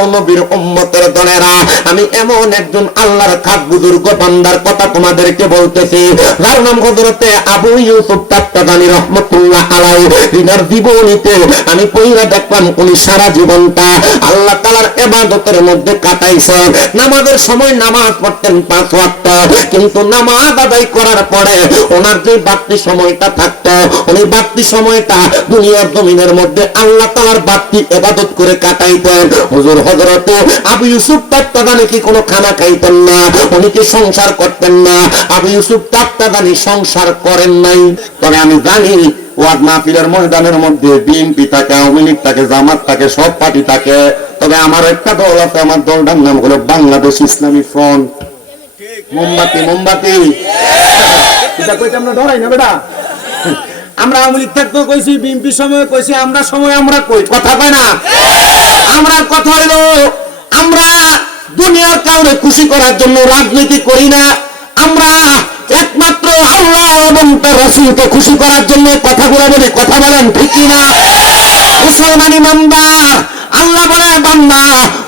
ও নবীর উম্মতের দলেরা, আমি এমন একজন আল্লাহর খাস বুজুর্গ বান্দার কথা তোমাদেরকে বলতেছি, যার নাম হযরতে আবু ইউসুফ তাফতাদানি রাহমাতুল্লাহ আলাইহি। ইনার জীবনীতে আমি পড়া দেখলাম উনি সারা জীবনটা আল্লাহ তাআলার ইবাদতের মধ্যে কাটাইছেন। নামাজের সময় নামাজ পড়তেন 5 ওয়াক্ত, কিন্তু নামাজ আদায় করার পরে ওনার যে বাড়তি সময়টা থাকতো, উনি বাড়তি সময়টা দুনিয়ার জমিনের মধ্যে আল্লাহ তাআলার বাড়তি ইবাদত করে কাটাইতেন। হুজুর হযরতে আবু ইউসুফ তাফতাদানি কি কোনো খানা খাইতেন না? উনি কি সংসার করতেন না? আবু ইউসুফ তাফতাদানি সংসার করেন নাই। তবে আমি জানি ওয়াজ মাহফিলের ময়দানের মধ্যে বিএনপি থাকে, আওয়ামী লীগ থাকে, জামাত থাকে, সব পার্টি থাকে। তবে আমার একটা দল আছে, আমার দলটার নাম হলো বাংলাদেশ ইসলামী ফ্রন্ট। মোমবাতি মোমবাতি এটা কইতে আমরা ডরাই না বেটা। আমরা আওয়ামী লীগ থাকতেও কইছি, বিএনপি সময় কইছি, আমরা সময় আমরা কই কথা পাই না। আমরা কথা হইলো আমরা দুনিয়ার কাউরে খুশি করার জন্য রাজনীতি করি না, আমরা একমাত্র আল্লাহ এবং তার রাসূলকে খুশি করার জন্য কথাগুলো বলি। কথা বলেন ঠিক কি না? মুসলমান ইমানদার, আল্লাহ বলে বান্দা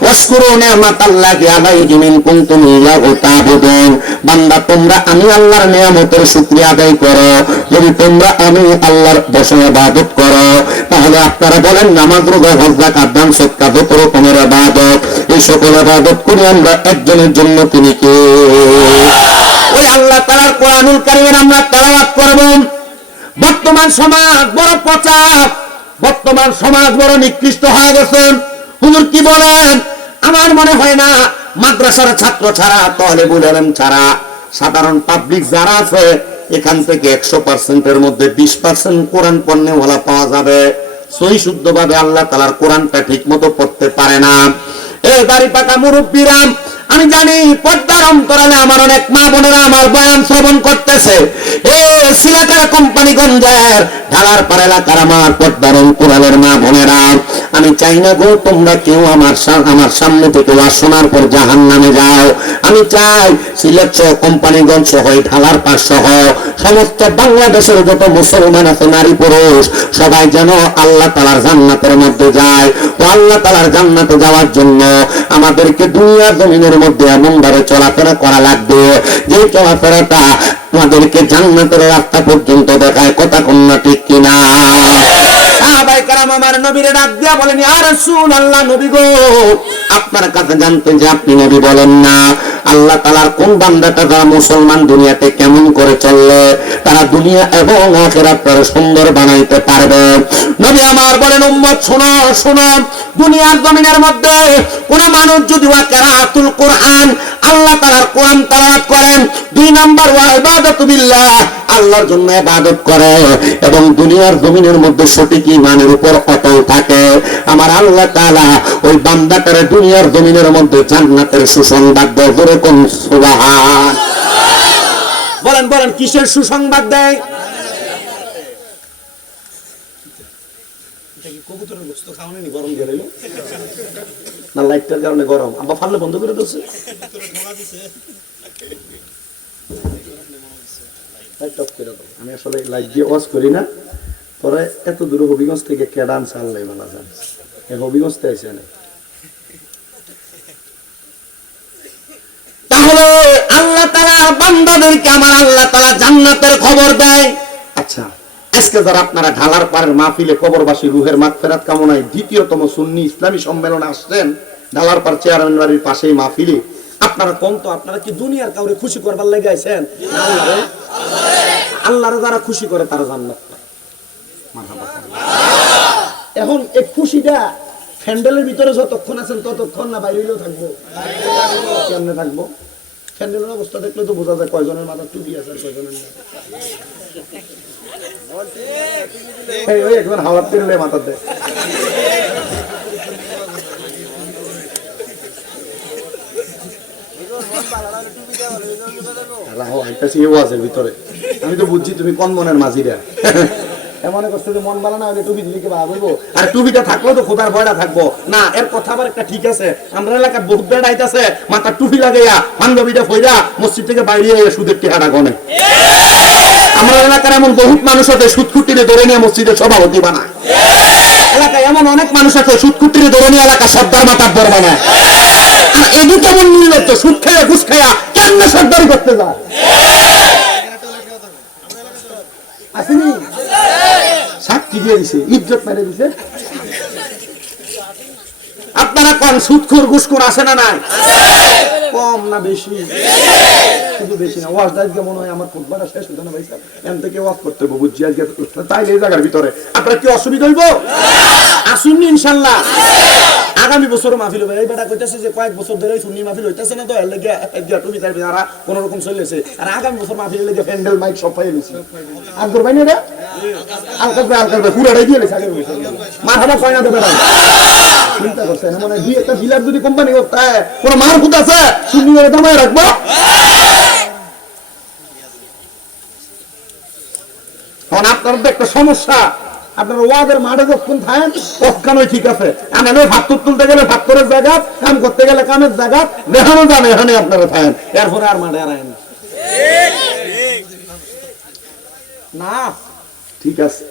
ওয়াশকুরু নি'মাতাল্লাহি আলাইকুম ইন কুনতুম ইয়্যাহু তা'বুদুন। বান্দা তোমরা আমি আল্লাহর নিয়ামতের শুকরিয়া আদায় করো, যদি তোমরা আমি আল্লাহর বশে ইবাদত করো। তাহলে আপনারা বলেন নামাজ, রোজা, হজ, যাকাত, দান, সদকা যত রকমের ইবাদত, এই সকল ইবাদত করি আমরা একজনের জন্য, তিনি কে? ওই আল্লাহ তাআলার কোরআনুল কারীমের আমরা তেলাওয়াত করব। বর্তমান সমাজ বড় পচা, বর্তমান সমাজ বড় নিকৃষ্ট হয়ে গেছে। হুজুর কি বলেন? আমার মনে হয় না মাদ্রাসার ছাত্র ছাড়া, তালেবুল ইলম ছাড়া সাধারণ পাবলিক যারা আছে এখান থেকে 100%-এর মধ্যে 20% কোরআন পড়নেওয়ালা পাওয়া যাবে। সহি শুদ্ধভাবে আল্লাহ তাআলার কোরআনটা ঠিক মতো পড়তে পারে না। এই দাড়ি পাকা মুরব্বীরা, আমি জানি পর্দার অন্তরালে আমার অনেক মা বোনেরা আমার বয়ান শ্রবণ করতেছে। সিলেটের কোম্পানিগঞ্জের ঢালার পার এলাকার আমার পর্দার অন্তরালের মা বোনেরা, আমি চাই না গো তোমরা কেউ আমার সামনে থেকে শোনার পর জাহান্নামে যাও। আমি চাই সিলেট সহ কোম্পানিগঞ্জ সহ ঢালার পার সহ সমস্ত বাংলাদেশের যত মুসলমান আছে নারী পুরুষ সবাই যেন আল্লাহ তাআলার জান্নাতের মধ্যে যায়। তো আল্লাহ তাআলার জান্নাতে যাওয়ার জন্য আমাদেরকে দুনিয়ার জমিনের মধ্যে এমন ভাবে চলাফেরা করা লাগবে যে চলাফেরাটা আমাদেরকে জান্নাতের রাস্তা পর্যন্ত দেখায়। কথা কন্যা ঠিক কিনা? সাহাবায়ে কেরাম আমার নবীরে ডাক দিয়া বলেন, ইয়া রাসূলুল্লাহ, নবী গো আপনার কাছে জানতে যে আপনি নবী বলেন না আল্লাহ তাআলার কোন বান্দাটা যারা মুসলমান দুনিয়াতে কেমন করে চললে তারা দুনিয়া এবং আখিরাতটারে সুন্দর বানাইতে পারবে। নবী আমার বলেন, উম্মত শোনো শোনো, দুনিয়ার জমিনের মধ্যে কোন মানুষ যদি কিরাআতুল কোরআন আল্লাহ তাআলার কোরআন তেলাওয়াত করেন, 2 নাম্বার ওয়া ইবাদাতু বিল্লাহ আল্লাহর জন্য ইবাদত করে এবং দুনিয়ার জমিনের মধ্যে সঠিক ঈমানের উপর অটল থাকে, আমার আল্লাহ তাআলা ওই বান্দাটারে দুনিয়ার জমিনের মধ্যে জান্নাতের সুসংবাদ দেয়। জোরে কোন সুবহান। বলেন বলেন কিসের সুসংবাদ দেয়? এটা কি কবুতরের গোশত খাওয়ানো নি? গরম দিয়ে রইলো না, লাইটটার কারণে গরম। আব্বা ফাললে বন্ধ করে দিচ্ছে। আমি আসলে লাইট দিয়ে ওয়াজ করি না, পরে এত দূর হবিগঞ্জ থেকে কেডান চাললাই বলা যায়, হবিগঞ্জ আইসে না। তাহলে আল্লাহ তাআলা বান্দাদেরকে আমার আল্লাহ তাআলা জান্নাতের খবর দেয়। আচ্ছা, আজকে যারা আপনারা ঢালার পারের মাহফিলে কবরবাসী রুহের মাগফিরাত কামনায় দ্বিতীয়তম সুন্নি ইসলামী সম্মেলনে আসছেন, ঢালার পার চেয়ারম্যান বাড়ির পাশেই মাহফিলে, আপনারা কোন তো আপনারা কি দুনিয়ার কাউরে খুশি করবার লাগি আইছেন? আল্লাহরে যারা খুশি করে তারা জান্নাত পায়। মারহাবা। এখন এই খুশিটা ফ্যান্ডেলের ভিতরে যতক্ষণ আছেন ততক্ষণ না বাইরে হইলেও থাকবো? কেমনে থাকবো? ফ্যান্ডেলের অবস্থা দেখলে তো বোঝা যায় কয়জনের মাথা টুপি আছে আর কয়জনের না। একবার হাওয়া তিনলে মাথা দেয়। ভিতরে আমি তো বুঝছি তুমি কোন মনের মাঝিরা এমন করছো যে মন ভালো না হলে টুপি দিলে বাবা বলবো, আর টুপিটা থাকলেও তো খোদার ভয়টা থাকবো না। এর কথা আবার একটা ঠিক আছে, আমরা এলাকার বহুত বেড়া আইতাছে মাথা টুপি লাগাইয়া পাঞ্জাবিটা ফইরা মসজিদ থেকে বাইরে সুদের টিহাটা গনে। আমরা এলাকার এমন বহুত মানুষ আছে সুদ খুঁটিতে ধরে নিয়ে মসজিদের সভাপতি বানায়। এলাকায় এমন অনেক মানুষ আছে সুদ কুটিরে ধরে এলাকা সর্দার মাতার ধরবে না। আর এদিকে কেমন নির্লজ্জ, সুদ খাইয়া ঘুষ খাইয়া কেমনে সর্দারি করতে যায়? আসেনি? সাক্ষী দিয়ে দিছে, ইজ্জত মেরে দিছে। আপনারা কোন সুদখোর ঘুষখোর আছে না নাই? কম না বেশি? শুধু বেশি না। ওয়াজ আজকে মনে হয় আমার খুতবাটা শেষ হতো না ভাই সাহেব, এম থেকে ওয়াজ করতে হবে বুঝছি আজকে তাই এই জায়গার ভিতরে আপনার কি অসুবিধা হইব? আসুননি ইনশাল্লাহ। আগামী বছর মাহফিল হবে। এই বেটা কইতাছে যে কয়েক বছর ধরে সুন্নি মাহফিল হইতাছে না, তো এর লাগি তুমি তার যারা কোন রকম চলেছে। আর আগামী বছর মাহফিল লাগি প্যান্ডেল মাইক সব পাই গেছে। আর করবাই না রে আলকাস ভাই পুরাটাই দিয়ে গেছে। আগে মাথাটা কয়না দেবে না, চিন্তা করছে না মানে দুই একটা ডিলার যদি কোম্পানি করতে কোন মার খুদ আছে সুন্নি করে দামায় রাখবো। কারণ আপনার তো একটা সমস্যা, আপনার ওয়াদের মাঠে যখন থাকেন ওখানে ঠিক আছে, আমাদের ভাত্তর তুলতে গেলে ভাত্তরের জায়গা, কাম করতে গেলে কামের জায়গা, দেখানো যান এখানে আপনারা থাকেন, এরপরে আর মাঠে আর না। ঠিক আছে,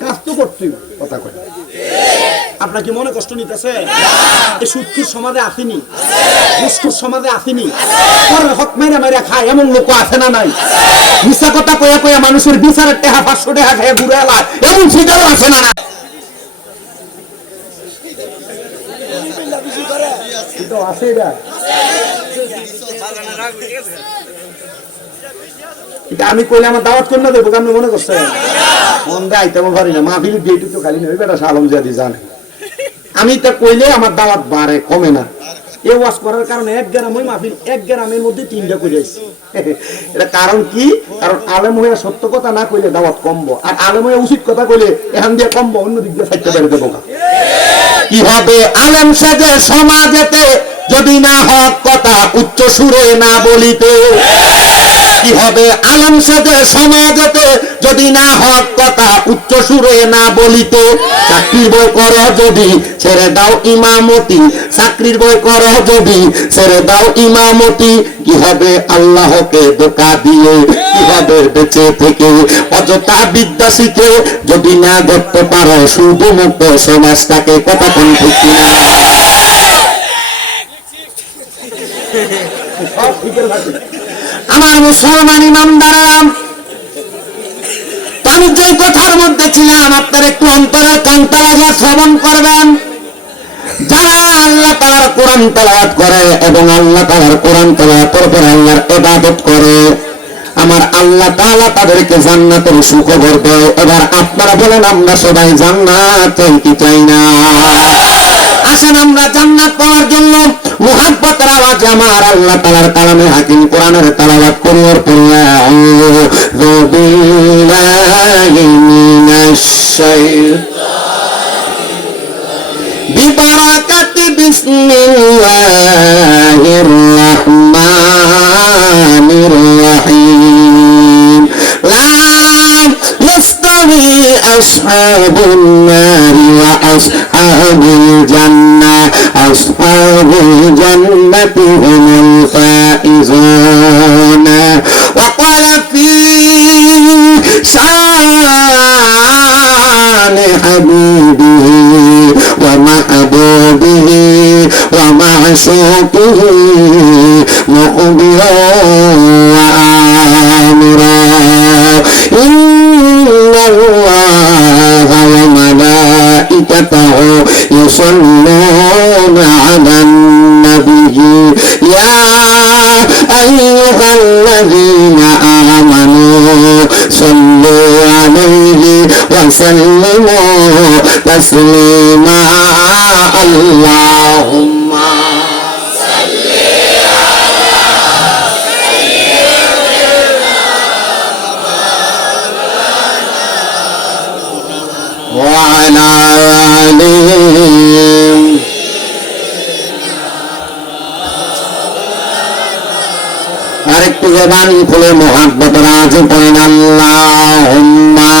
কাজ তো করতেই কথা কয়। আপনার কি মনে কষ্ট নিতেছে? এই সুদখোর সমাজে আসেনি, ঘুষখোর সমাজে আসেনি, হক মেরে মেরে খায় এমন লোক আছে না নাই? মিশা কথা কয়া কয়া মানুষের বিচারের টাকা 500 টাকা খেয়ে ঘুরে এলায় এমন সিটারও আছে না? আছে এটা আমি কইলে আমার দাওয়াত করে না দেবো, আপনি মনে করছেন? মন দেয় তেমন পারি না, মাহফিল দিয়ে তো খালি নেই বেটা আলম জাদি জানে। আমি তা কইলে আমার দাওয়াত বাড়ে, কমে না। এ ওয়াজ করার কারণে এক গ্রামে মাহফিল, এক গ্রামের মধ্যে 3টা করে আসছে। এটা কারণ কি? কারণ আলেম হইয়া সত্য কথা না কইলে দাওয়াত কমবো, আর আলেম হইয়া উচিত কথা কইলে এখান দিয়ে কমবো, অন্য দিক দিয়ে সাইডটা বেড়ে দেবো। কি হবে আলেম সাজে সমাজেতে যদি না হক কথা উচ্চ সুরে না বলিতে? কি হবে আলেম সাজে সমাজেতে যদি না হক কথা উচ্চ সুরে না বলিতে? চাকরির বই করো যদি ছেড়ে দাও ইমামতি, চাকরির বই করো যদি ছেড়ে দাও ইমামতি। কি হবে আল্লাহকে ধোঁকা দিয়ে? কি হবে বেঁচে থেকে অযথা বিদ্যা শিখে যদি না ধরতে পারো শুধু মুক্ত সমাজটাকে? কথা কোন ঠিক কিনা? আমার মুসলমান ইমামদারা, আমি যে কথার মধ্যে ছিলাম আপনার একটু অন্তরের কান্তা লাগা শ্রবণ করবেন। যারা আল্লাহ তাআলার কোরআন তেলাওয়াত করে এবং আল্লাহ তাআলার কোরআন তেলাওয়াতের পর আল্লাহর ইবাদত করে, আমার আল্লাহ তাআলা তাদেরকে জান্নাতের সুখবর দেয়। এবার আপনারা বলেন আমরা সবাই জান্নাত চাই কি চাই না? আসেন আমরা জান্নাত পাওয়ার জন্য মুহাব্বতের আওয়াজে আমার আল্লাহ তাআলার কালামে হাকিম কোরআনের তেলাওয়াত করি। আর আউযু বিল্লাহি মিনাশ শাইতানির বিবারাকাতি বিসমিল্লাহির রাহমানির রাহিম। লা يستوي أصحاب النار وأصحاب الجنة، أصحاب الجنة هم الفائزون. وقال في شان حبيبه ومحبوبه ومعشوقه مخبرا وآمرا إن الله وملائكته يصلون على النبي يا أيها الذين آمنوا صلوا عليه وسلموا تسليما. اللهم وعلى آله আরেকটু জবান খুলে মুহাব্বত রাজি করেন আল্লাহুম্মা।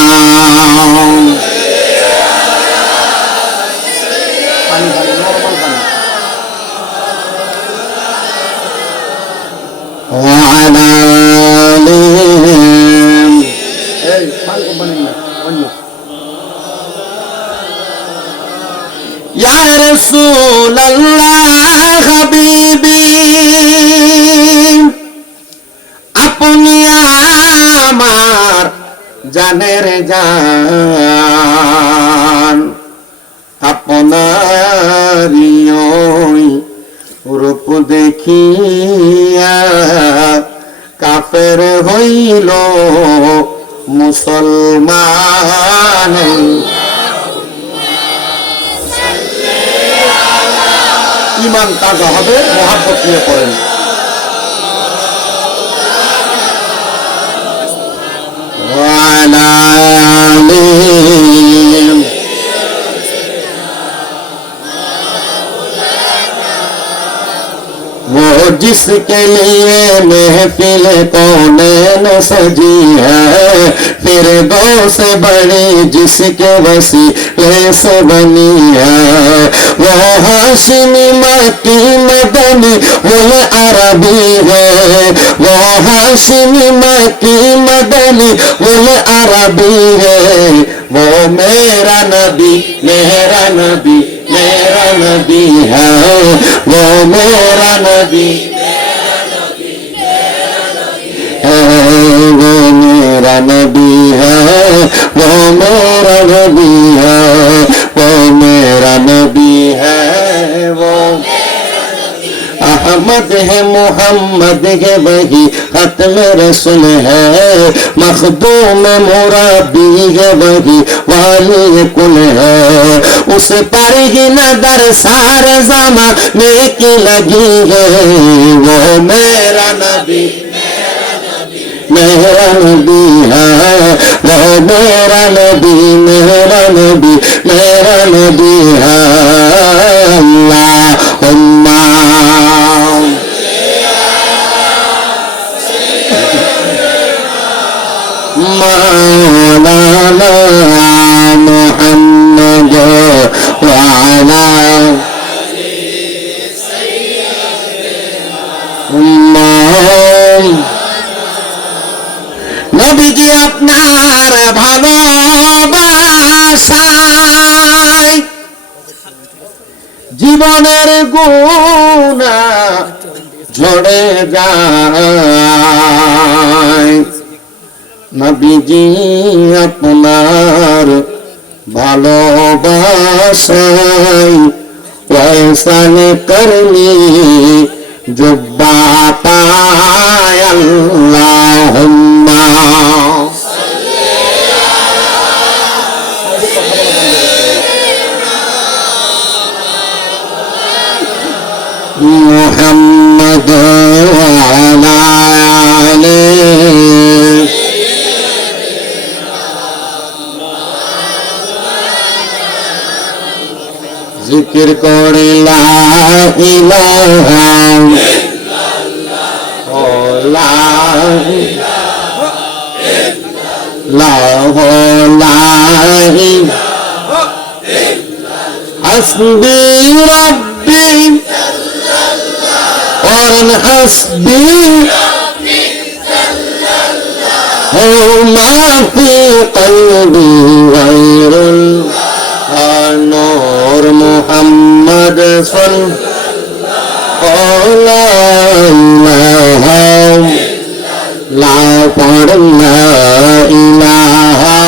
وعلى آله এই ফাল কোম্পানি না অন্য ওই রূপ দেখিয়া কাফের হইল মুসলমান। ইমান তাজা হবে, মহাব্বত নিয়ে পড়েন। वो जिसके लिए महफिल कौनैन सजी है, फिर दो से बड़ी जिसके वसीले से बनी है। वो हाशिमी मक्की मदनी वह अरबी है, वो हाशिमी मक्की मदनी वह अरबी है। वो मेरा नबी मेरा नबी मेरा नबी है, वो मेरा नबी है, वो मेरा नबी है, वो मेरा नबी है, वो मेरा नबी है, वो अहमद है मोहम्मद है वही खत्म रसूल है, मखदूम मुराबी है वही वाली कुल है। उस पर ही नजर सारे ज़माने की लगी है, वो मेरा नबी मेरा नबी है, वो मेरा नबी मेरा नबी मेरा नबी है। अल्लाहुम्मा मौलाना मुहम्मद व अला নবীজি আপনার ভালোবাসায় জীবনের গুনাহ ঝরে যায়। নবীজি আপনার ভালোবাসায় ওয়াসান করনি जुब्बा पाय। अल्लाहुम्मा मुहम्मद व अला जिक्र करे ला इलाहा ला हस्बी रब्बी और हस्बी हो माफी कल्बी गैरुल नूर मुहम्मद सल्लल्लाहु ला पढ़ना इलाहा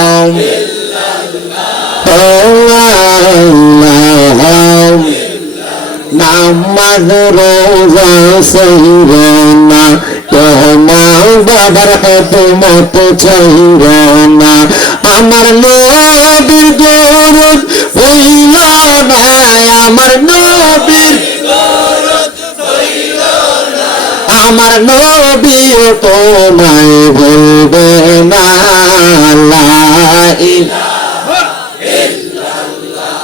नामाज रोजा सहीरोना तोमा बाबर खिदमत चाहिरोना আমার নবীর দরুদ হইল না আমার নবীর দরুদ হইল না আমার নবী তোমায় ভুলবে না লা ইলাহা ইল্লাল্লাহ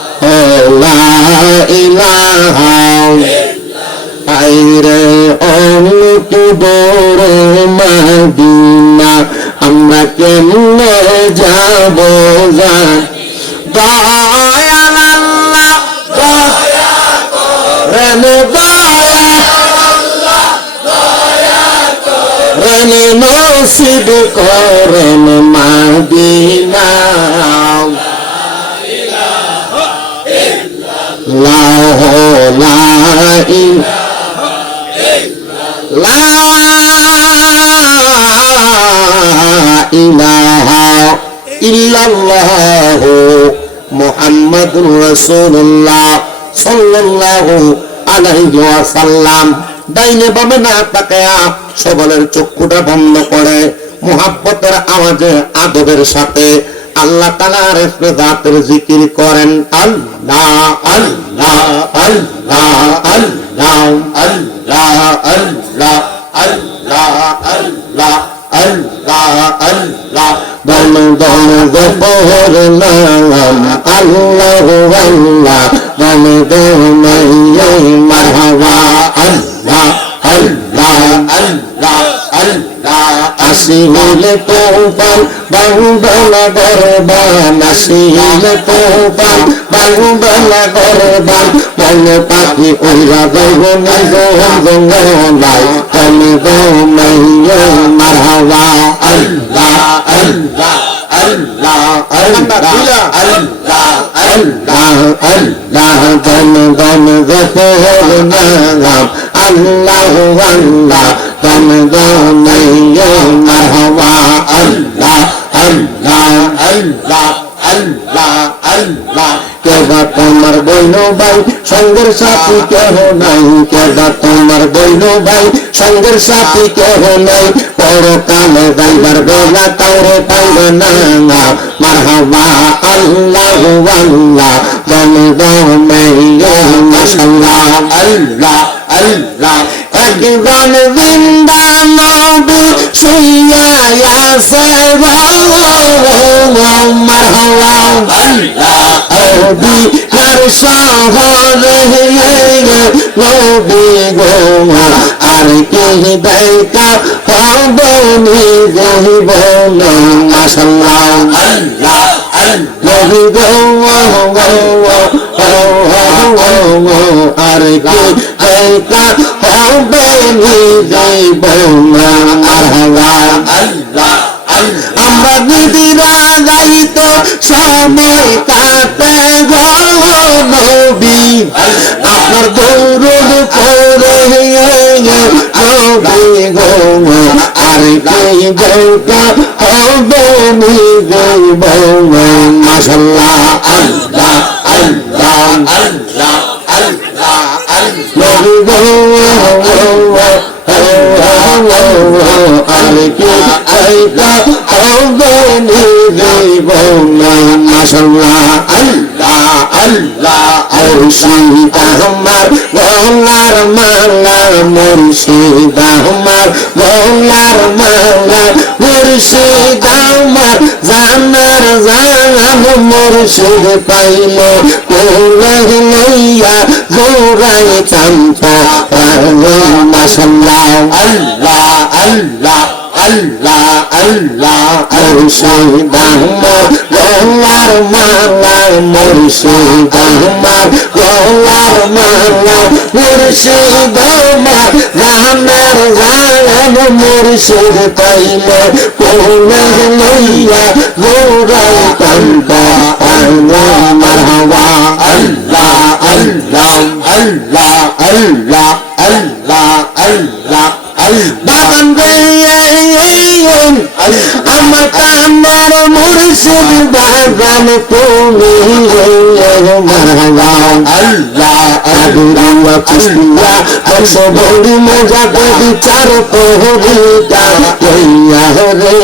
লা ইলাহা ইল্লাল্লাহ আইরে অমুক বড় মদিনা আমরা কেমনে যাব দয়াল আল্লাহ দয়া করেন দয়া করেন নসিব করেন মদিনা লা ইলাহা ইল্লাল্লাহ মুহাম্মাদুর রাসূলুল্লাহ সাল্লাল্লাহু আলাইহি ওয়াসাল্লাম ডাইনে বামে না তাকায়া সবলের চক্ষুটা বন্ধ করে মুহাব্বতের আওয়াজে আদবের সাথে আল্লাহ তাআলার জাতের জিকির করেন। আল্লাহ আল্লাহ আল্লাহ আল্লাহ আল্লাহ আল্লাহ আল্লাহ আল্লাহ আল্লাহ আল্লাহ দম দম গফর নাম আল্লাহ আল্লাহ দম দম মারহাবা আল্লাহ আল্লাহ আল্লাহ আল্লাহ আসিলে তোফান বাংলা গরবান আসিলে তোফান বাংলা গরবান মন পাখি উড়া গগন গঙ্গনায় তুমি গোমাইয়া মারহাবা আল্লাহ আল্লাহ আল্লাহ আল্লাহ আল্লাহ আল্লাহ আল্লাহ দম দম গফর নাম আল্লাহ আল্লাহ দম দম মারহাবা আল্লাহ আল্লাহ আল্লাহ আল্লাহ আল্লাহ কেবা তোমার বইন ভাই সঙ্গের সাথী কেহ নাই কেবা তোমার বইন ভাই সঙ্গের সাথী কেহ নাই পরকালে যাইবার বেলা তারে পাইবে না মারহাবা আল্লাহ আল্লাহ দম দম মাশাআল্লাহ আল্লাহ আল্লাহ একজন জিন্দা নবী শুইয়া আছে মারহাবা আল্লাহ নবী আর শহরে নবী গো আর কি দেখা হবে নিজে বলো মাশাআল্লাহ আল্লাহ নবী গো আর কি দেখা হবে নিজে বলো মারহাবা আল্লাহ আমরা দিদিরা যাইতো সময় কাটে গো নবী আপনার দৌড় করে নবী গো আর কি দেখা হবে নিজে বলো মাশাআল্লাহ আল্লাহ আল্লাহ আল্লাহ আল্লাহ নবী গো আর কি আইতা হবে নিজে বলো মাশাআল্লাহ আল্লাহ আল্লাহ মুর্শিদ আমার গলার মালা মুর্শিদ আমার গলার মালা মুর্শিদ আমার জানার জান মুর্শিদ পাইলে কোলে লইয়া জোড়াই চাম্পা মাশাআল্লাহ আল্লাহ আল্লাহ আল্লাহ আল্লাহ মুর্শিদ আমার গলার মালা মুর্শিদ আমার গলার মালা মুর্শিদ আমার জানার জান মুর্শিদ পাইলে কোলে লইয়া জোড়াই চাম্পা মারহাবা আল্লাহ আল্লাহ আল্লাহ আল্লাহ আল্লাহ আল্লাহ বাবান আমার কান্নার মুর্শিদ বাগান তুমি মারহাবা আল্লাহ আল্লাহ কুশিয়া বংশ বড়ি মজা কবি চার তোহরিটা কইয়া রে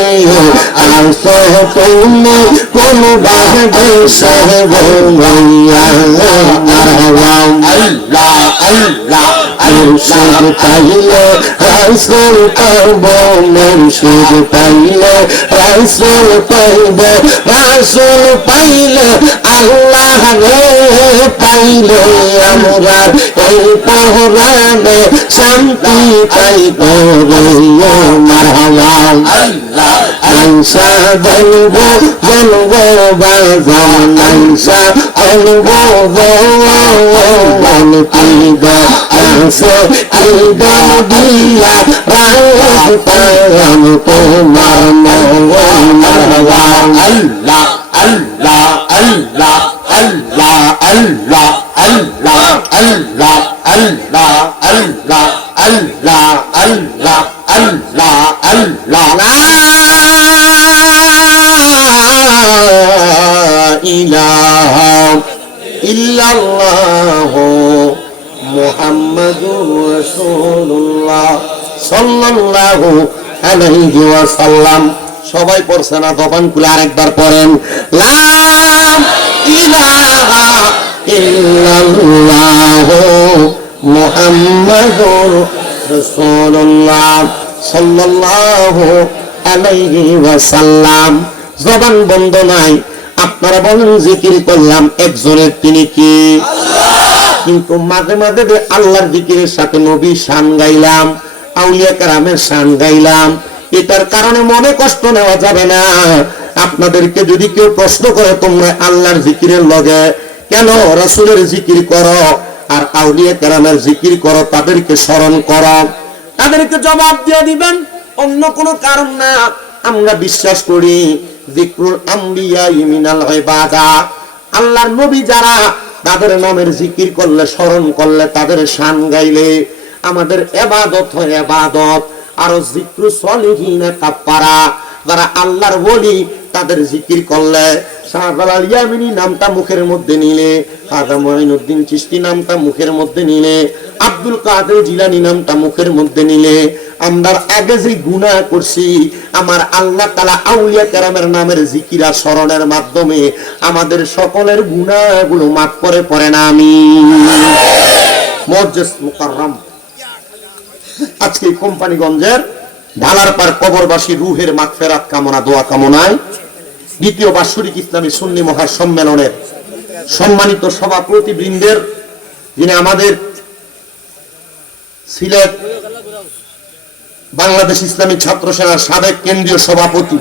আসো তুমি কোন বাহে সে বইয়া মারহাবা আল্লাহ আল্লাহ মুর্শিদ পাইলে রাসূল পাইব মুর্শিদ পাইলে রাসূল পাইব রাসূল পাইলে আল্লাহ রে পাইলে আমরা এই পরাণে শান্তি পাইব রে মারহাবা আল্লাহ আনসা বলবো বলবো বাজান আনসা বলবো বলবো আসো ঈদন দিয়া রাম তোমার মারহাবা আল্লাহ আল্লাহ আল্লাহ আল্লাহ আল্লাহ আল্লাহ আল্লাহ আল্লাহ আল্লাহ আল্লাহ আল্লাহ আল্লাহ আল্লাহ লা ইলাহা ইল্লাল্লাহু মুহাম্মাদুর রাসূলুল্লাহ সাল্লাল্লাহু আলাইহি ওয়াসাল্লাম। সবাই পড়ছে না? জবান খুলে আরেকবার পড়েন, লা ইলাহা ইল্লাল্লাহু মুহাম্মাদুর রাসূলুল্লাহ সাল্লাল্লাহু আলাইহি ওয়াসাল্লাম। জবান বন্ধ নাই। আপনারা বলেন জিকির করলাম একজনের, তিনি কি? কিন্তু মাঝে মাঝে আল্লাহর জিকিরের সাথে নবী শান গাইলাম, আউলিয়া কেরামের শান গাইলাম, এটার কারণে মনে কষ্ট নেওয়া যাবে না। আপনাদেরকে যদি কেউ প্রশ্ন করে তোমরা আল্লাহর জিকিরের লগে কেন রাসূলের জিকির করো আর আউলিয়া কেরামের জিকির করো, তাদেরকে স্মরণ করো, তাদেরকে জবাব দিয়ে দিবেন অন্য কোনো কারণ না। আমরা বিশ্বাস করি যিকরুল আম্বিয়া মিনাল ইবাদা, আল্লাহর নবী যারা তাদের নামের জিকির করলে, স্মরণ করলে, তাদের শান গাইলে আমাদের ইবাদত হয় ইবাদত। আর যিকরু সলিহিন কাফারা, যারা আল্লাহর ওলি তাদের জিকির করলে, শাহজালাল ইয়ামিনী নামটা মুখের মধ্যে নিলে, খাজা মুঈনুদ্দিন চিশতি নামটা মুখের মধ্যে নিলে, আব্দুল কাদের জিলানী নামটা মুখের মধ্যে নিলে, আমরা আগে যে গুনাহ করছি আমার আল্লাহ তাআলা আউলিয়া কেরামের নামের জিকির আর স্মরণের মাধ্যমে আমাদের সকলের গুনাহগুলো মাফ করে পড়েন আমিন। মুআজ্জাজ মুকাররম আজকে কোম্পানিগঞ্জের ঢালারপাড় কবরবাসী রুহের মাগফিরাত কামনা দোয়া কামনায় দ্বিতীয় বাৎসরিক ইসলামী সুন্নি মহাসম্মেলনের সম্মানিত সভাপতি বৃন্দের, যিনি আমাদের সিলেট বাংলাদেশ ইসলামী ছাত্র সেনার সাবেক কেন্দ্রীয় সভাপতি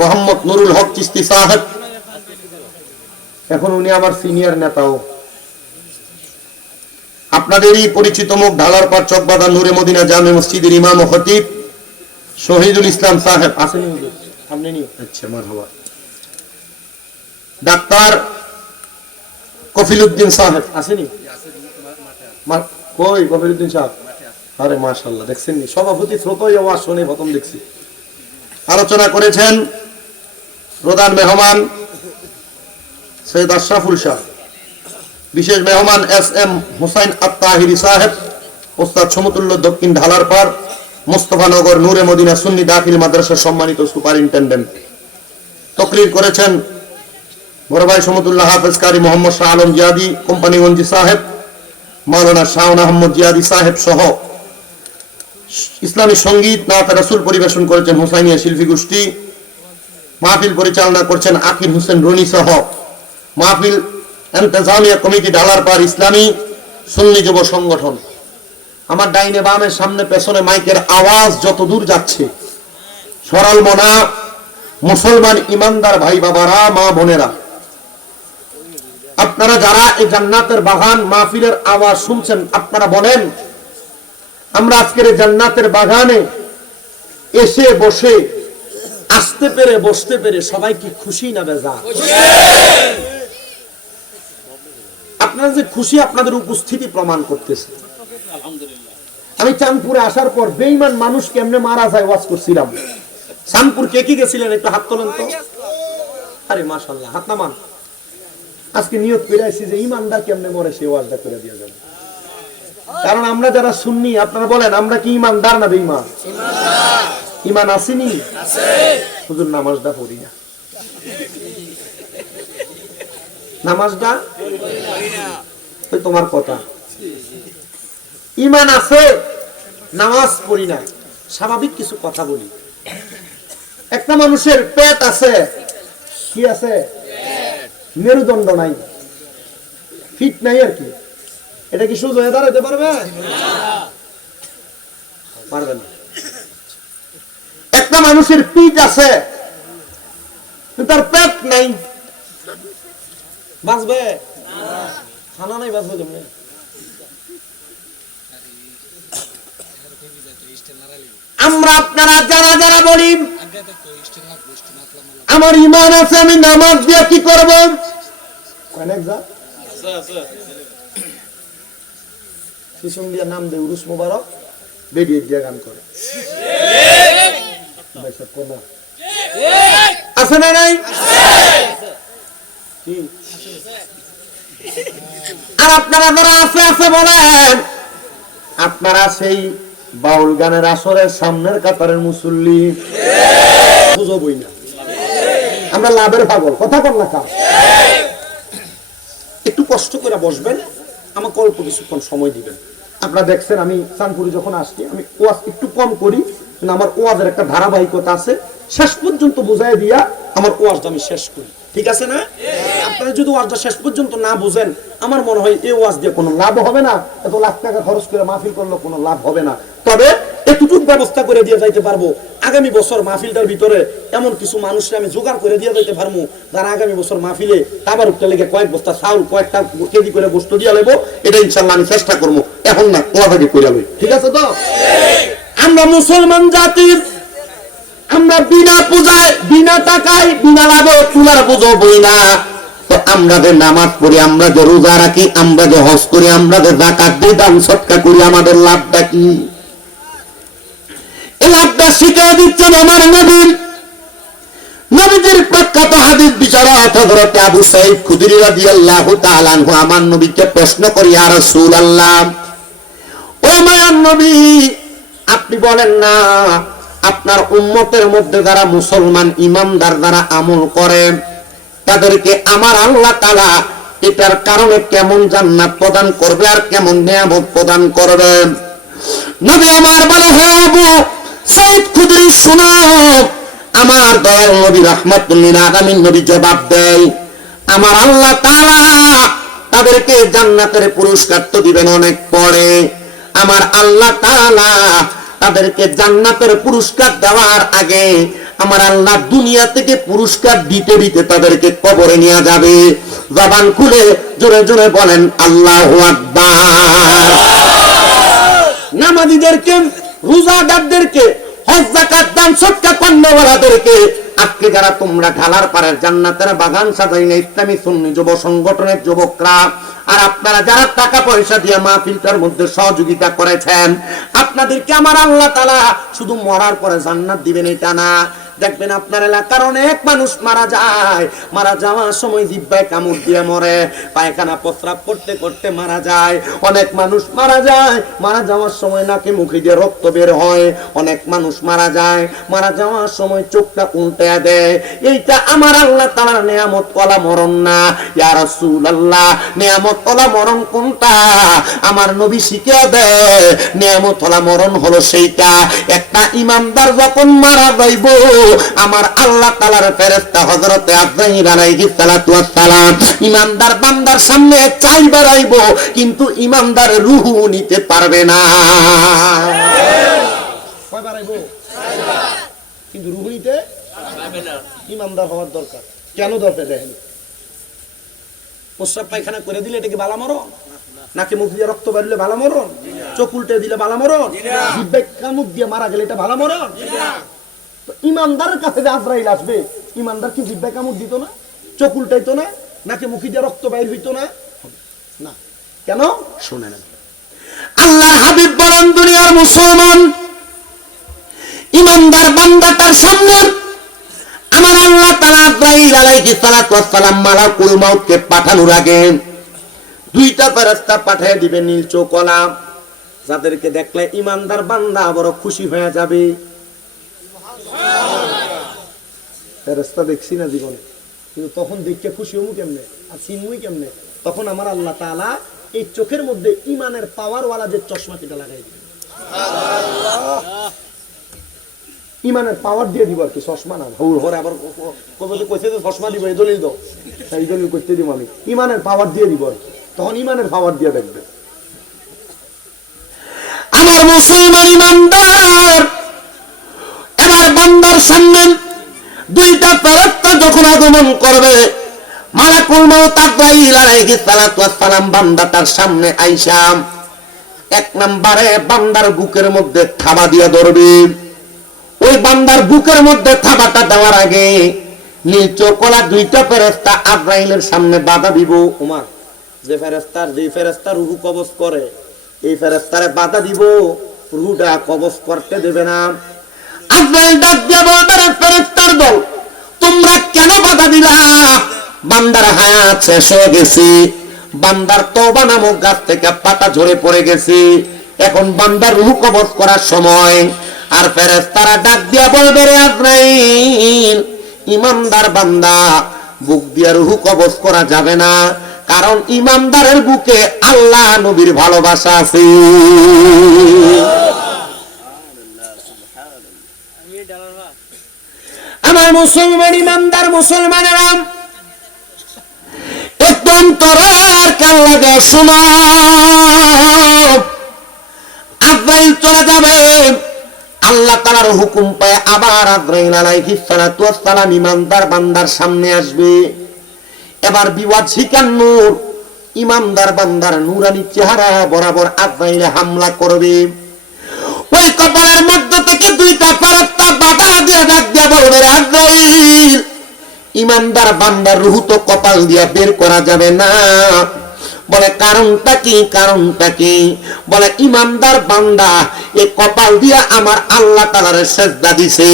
মোহাম্মদ নুরুল হক চিশতি সাহেব, এখন উনি আমার সিনিয়র নেতাও। আপনাদেরই পরিচিত মুখ ঢালারপাড় চকবাজার নূরে মদিনা জামে মসজিদের ইমাম ও খতিব শহীদুল ইসলাম সাহেব আসেনি? আপনি নি? আচ্ছা, মারহাবা। ডাক্তার কফিলউদ্দিন সাহেব আসেনি? কই কফিলউদ্দিন সাহেব? আরে মাশাআল্লাহ, দেখছেন নি সভাপতি শ্রোতই আওয়াজ শুনে প্রথম দেখছি। আলোচনা করেছেন প্রধান মেহমান সৈয়দ আশরাফুল শাহ, বিশেষ মেহমান এস এম হুসাইন আত-তাহিরি সাহেব, ওস্তাদ সমতুল্য দক্ষিণ ঢালারপাড় মোস্তফানগর নূরে মদিনা সুন্নি দাখিল মাদ্রাসার সম্মানিত সুপারিনটেন্ডেন্ট। তকরির করেছেন বড় ভাই সমতুল্লাহ হাফেজ কারি মোহাম্মদ শাহ আলম জিয়াদি কোম্পানিগঞ্জি সাহেব, মাওলানা শাওন আহমদ জিয়াদি সাহেব সহ ইসলামী সঙ্গীত নাত রাসূল পরিবেশন করেছেন হুসাইনিয়া শিল্পী গোষ্ঠী। মাহফিল পরিচালনা করছেন আকিব হোসেন রনি সহ মাহফিল ইন্তেজামিয়া কমিটি ঢালারপাড় ইসলামী সুন্নি যুব সংগঠন। আমার ডাইনে বামে সামনে পেছনে মাইকের আওয়াজ যত দূর যাচ্ছে, সরল মনা মুসলমান ইমানদার ভাই বাবারা, মা বোনেরা, আপনারা যারা এই জান্নাতের বাগান মাহফিলের আওয়াজ শুনছেন, আপনারা বলেন আমরা আজকের এই জান্নাতের বাগানে এসে বসে আসতে পেরে বসতে পেরে সবাই কি খুশি না বেজার? আপনারা যে খুশি, আপনাদের উপস্থিতি প্রমাণ করতেছে। আমি চাঁদপুরে আসার পর বেঈমান মানুষ কেমনে মারা যায় ওয়াজ করছিলাম। চাঁদপুর কে কি গেছিলেন একটু হাত তোলেন তো। আরে মাশাআল্লাহ, হাত নামান। আজকে নিয়ত করে আইছি যে ইমানদার কেমনে মরে সে ওয়াজটা করে দিয়ে যাবে। কারণ আমরা যারা সুন্নি, আপনারা বলেন আমরা কি ইমানদার না বেঈমান? ইমান আসেনি? হুজুর নামাজটা পড়ি না, নামাজটা ওই তোমার কথা। ইমান আছে, নামাজ পড়ি না, স্বাভাবিক কিছু কথা বলি। একটা মানুষের পেট আছে, কি আছে? মেরুদণ্ড নাই, ফিট নাই আর কি। এটা কি সোজা হয়ে দাঁড়াতে পারবে? পারবে না। একটা মানুষের পিঠ আছে, তার পেট নাই, বাঁচবে? খানা নাই, বাঁচবে কেমনে? আমরা আপনারা যারা যারা বলি আমার ইমান আছে, আমি নামাজ দিয়ে কি করব? নাম দে উরুস মুবারক বেরিয়ে দিয়ে গান করে আছে না নাই? আর আপনারা যারা আছে আছে বলেন, আপনারা সেই বাউল গানের আসরের সামনের কাতারের মুসল্লি, বুঝবই না আমরা লাভের পাগল, কথা বল না কা। একটু কষ্ট করে বসবেন, আমাকে অল্প কিছুক্ষণ সময় দিবেন। আপনারা দেখছেন আমি চাঁদপুরে যখন আসছি, আমি ওয়াজ একটু কম করি, কিন্তু আমার ওয়াজের একটা ধারাবাহিকতা আছে, শেষ পর্যন্ত বুঝাই দিয়া আমার ওয়াজটা আমি শেষ করি, ঠিক আছে না? আপনারা যদি ওয়াজটা শেষ পর্যন্ত না বুঝেন, আমার মনে হয় এই ওয়াজ দিয়ে কোনো লাভ হবে না, এত লাখ টাকা খরচ করে মাহফিল করলে কোনো লাভ হবে না। তবে এতটুকু ব্যবস্থা করে দিয়ে যাইতে পারবো, আগামী বছর মাহফিলটার ভিতরে এমন কিছু মানুষকে আমি জোগাড় করে দিয়ে যাইতে পারবো, যারা আগামী বছর মাহফিলে তাবার উঠতে লেগে কয়েক বস্তা চাউল, কয়েকটা কেজি করে গোস্ত দিয়ে নেবো, এটা ইনশাল্লাহ আমি চেষ্টা করবো। এখন না ওয়াজকে করে লই, ঠিক আছে তো? আমরা মুসলমান জাতির, আমরা বিনা পূজায়, বিনা টাকায়, বিনা লাভে চুলার পুজো বই না। তো আমরা যে নামাজ পড়ি, আমরা যে রোজা রাখি, আমরা যে হজ করি, আমরা যে যাকাত দিই, দান সদকা করি, আমাদের লাভটা কি? এই লাভটা শিখিয়ে দিচ্ছেন আমার নবী। নবীজির প্রখ্যাত হাদিস বিশারদ হযরত আবু সাঈদ খুদরি রাদিয়াল্লাহু তাআলা আনহু আমার নবীকে প্রশ্ন করি, ইয়া রাসূলুল্লাহ, ও মায়ার নবী, আপনি বলেন না আপনার উম্মতের মধ্যে যারা মুসলমান ইমানদার যারা আমল করে, তাদেরকে আমার আল্লাহ তাআলা এটার কারণে কেমন জান্নাত প্রদান করবে আর কেমন নিয়ামত প্রদান করবে? নবী আমার বলে, হে আবু সাঈদ খুদরি, শুনো, আমার দয়াল নবী রাহমাতুল লিল আলামিন নবী জবাব দেয়, আমার আল্লাহ তাআলা তাদেরকে জান্নাতের পুরস্কার তো দিবেন অনেক পরে। আমার আল্লাহ তাআলা তাদেরকে জান্নাতের পুরস্কার দেওয়ার আগে আমার আল্লাহ দুনিয়া থেকে পুরস্কার দিতে দিতে তাদেরকে কবরে নিয়ে যাবে। জবান খুলে জোরে জোরে বলেন আল্লাহু আকবার। নামাজীদেরকে, রোজাদারদেরকে, হজ যাকাত দান সদকা কর্মওয়ালাদেরকে আজকে যারা তোমরা ঢালার পাড়ের জান্নাতের বাগান সাজাইলে ইসলামী সুন্নি যুব সংগঠনের যুবকরা, আর আপনারা যারা টাকা পয়সা দিয়ে মাহফিলটার মধ্যে সহযোগিতা করেছেন, আপনাদেরকে আমার আল্লাহ তাআলা শুধু মরার পরে জান্নাত দিবেন এটা না। দেখবেন আপনার এলাকার অনেক মানুষ মারা যায়, মারা যাওয়ার সময় জিহ্বায় কামড় দিয়ে মরে, পায়খানা প্রস্রাব করতে করতে মারা যায়। অনেক মানুষ মারা যায়, মারা যাওয়ার সময় নাকে মুখে দিয়ে রক্ত বের হয়। অনেক মানুষ মারা যায়, মারা যাওয়ার সময় চোখটা উল্টে দেয়। এইটা আমার আল্লাহ তাআলার নিয়ামত ওয়ালা মরণ না। ইয়া রাসূলুল্লাহ, নিয়ামত ওয়ালা মরণ কোনটা? আমার নবী শিখিয়ে দেয়, নিয়ামত ওয়ালা মরণ হলো সেইটা, একটা ইমানদার যখন মারা যাইব, আমার আল্লাহ তাআলার ফেরেশতা হযরতে আজরাইল আলাইহিস সালাতু ওয়াস সালাম ইমানদার বান্দার সামনে চাই বেরাইব, কিন্তু ইমানদার রূহ নিতে পারবে না। কয় বেরাইব? কিন্তু রূহ নিতে পারবে না। ইমানদার হওয়ার দরকার। কেন দরকার? দেখেন, প্রস্রাব পায়খানা করে দিলে এটা কি বালা মরণ? নাকি মুখ দিয়ে রক্ত বেরোলে ভালো মরণ? চোখ উল্টে দিলে ভালো মরণ? জিহ্বায় কামড় দিয়ে মারা গেলে এটা ভালো মরণ? ইমানদারের কাছে যে আজরাইল আসবে, ইমানদার কি জিহ্বায় কামড় দিত না? চোখ উল্টাইতো না? নাকি মুখে দিয়ে রক্ত বাইর হইতো না? না। কেন? শুনে নেন, আল্লাহর হাবিব বলেন, দুনিয়ার মুসলমান ইমানদার বান্দাটার সামনে আমার আল্লাহ তাআলা আজরাইল আলাইহিস সালাতু ওয়াস সালাম মালাকুল মাউতকে পাঠানোর আগে দুইটা ফেরেশতা পাঠিয়ে দিবেন নীল চোখওয়ালা, যাদেরকে দেখলে ইমানদার বান্দা বড় খুশি হয়ে যাবে। ফেরেশতা দেখছি না জীবনে, কিন্তু তখন দেখে খুশি হমু কেমনে আর চিনমুই কেমনে? তখন আমার আল্লাহ তাআলা এই চোখের মধ্যে ইমানের পাওয়ার ওয়ালা যে চশমাটিটা লাগাই দিবেন, ইমানের পাওয়ার দিয়ে দিব আর কি, চশমা না। হরে আবার কইছে যে চশমা দিব, এই দলিল দাও, এই দলিল করতে দিব আমি, ইমানের পাওয়ার দিয়ে দিব আর কি। তখন ইমানের পাওয়ার দিয়ে দেখবে। আমার মুসলমান ইমানদার এবার বান্দার সামনে দুইটা ফেরেশতা যখন আগমন করবে, মালাকুল মাউত আজরাইল আলাইহিস সালাতু ওয়াস সালাম বান্দাটার সামনে আইসা এক নম্বরে বান্দার বুকের মধ্যে থাবা দিয়ে ধরবে। ওই বান্দার বুকের মধ্যে থাবাটা দেওয়ার আগে নীল চোখওয়ালা দুইটা ফেরেশতা আজরাইলের সামনে বাধা দিব। ওমর, যে ফেরেশতার রূহ কবজ করে, এই ফেরেশতারে বাধা দিব, রূহটা কবজ করতে দেবে না। আজরাইল ডাক দিয়ে বলবে, ফেরেশতার দল, তোমরা কেন বাধা দিলা? বান্দার হায়াত শেষ হয়ে গেছে, বান্দার তওবা নামক গাছ থেকে পাতা ঝরে পড়ে গেছে, এখন বান্দার রূহ কবজ করার সময়। আর ফেরেশতারা ডাক দিয়া বলবে, রে আজরাইল, ইমানদার বান্দা বুক দিয়া রূহ কবজ করা যাবে না, কারণ ইমানদারের বুকে আল্লাহ নবীর ভালোবাসা আছে। আমার মুসলমান ইমানদার মুসলমানেরা, একদম তরার কান লাগে শোনো, আজরাইল চলে যাবে, আল্লাহ তাআলার হুকুম পায় আবার আজরাইল আলাইহিস সালাতু ওয়াস সালাম ইমানদার বান্দার সামনে আসবে। এবার বিওয়াজিকান নূর ইমানদার বান্দার নূরানি চেহারা বরাবর আজরাইল হামলা করবে। ওই কপালের মধ্য থেকে দুইটা ফেরেশতা বাধা দিয়ে ডাক দিয়ে বলবে, আজরাইল, ইমানদার বান্দার রূহ তো কপাল দিয়া বের করা যাবে না। বলে কারণটা কি? কারণটা কি? বলে ইমানদার বান্দা এই কপাল দিয়া আমার আল্লাহ তাআলার সিজদা দিছে,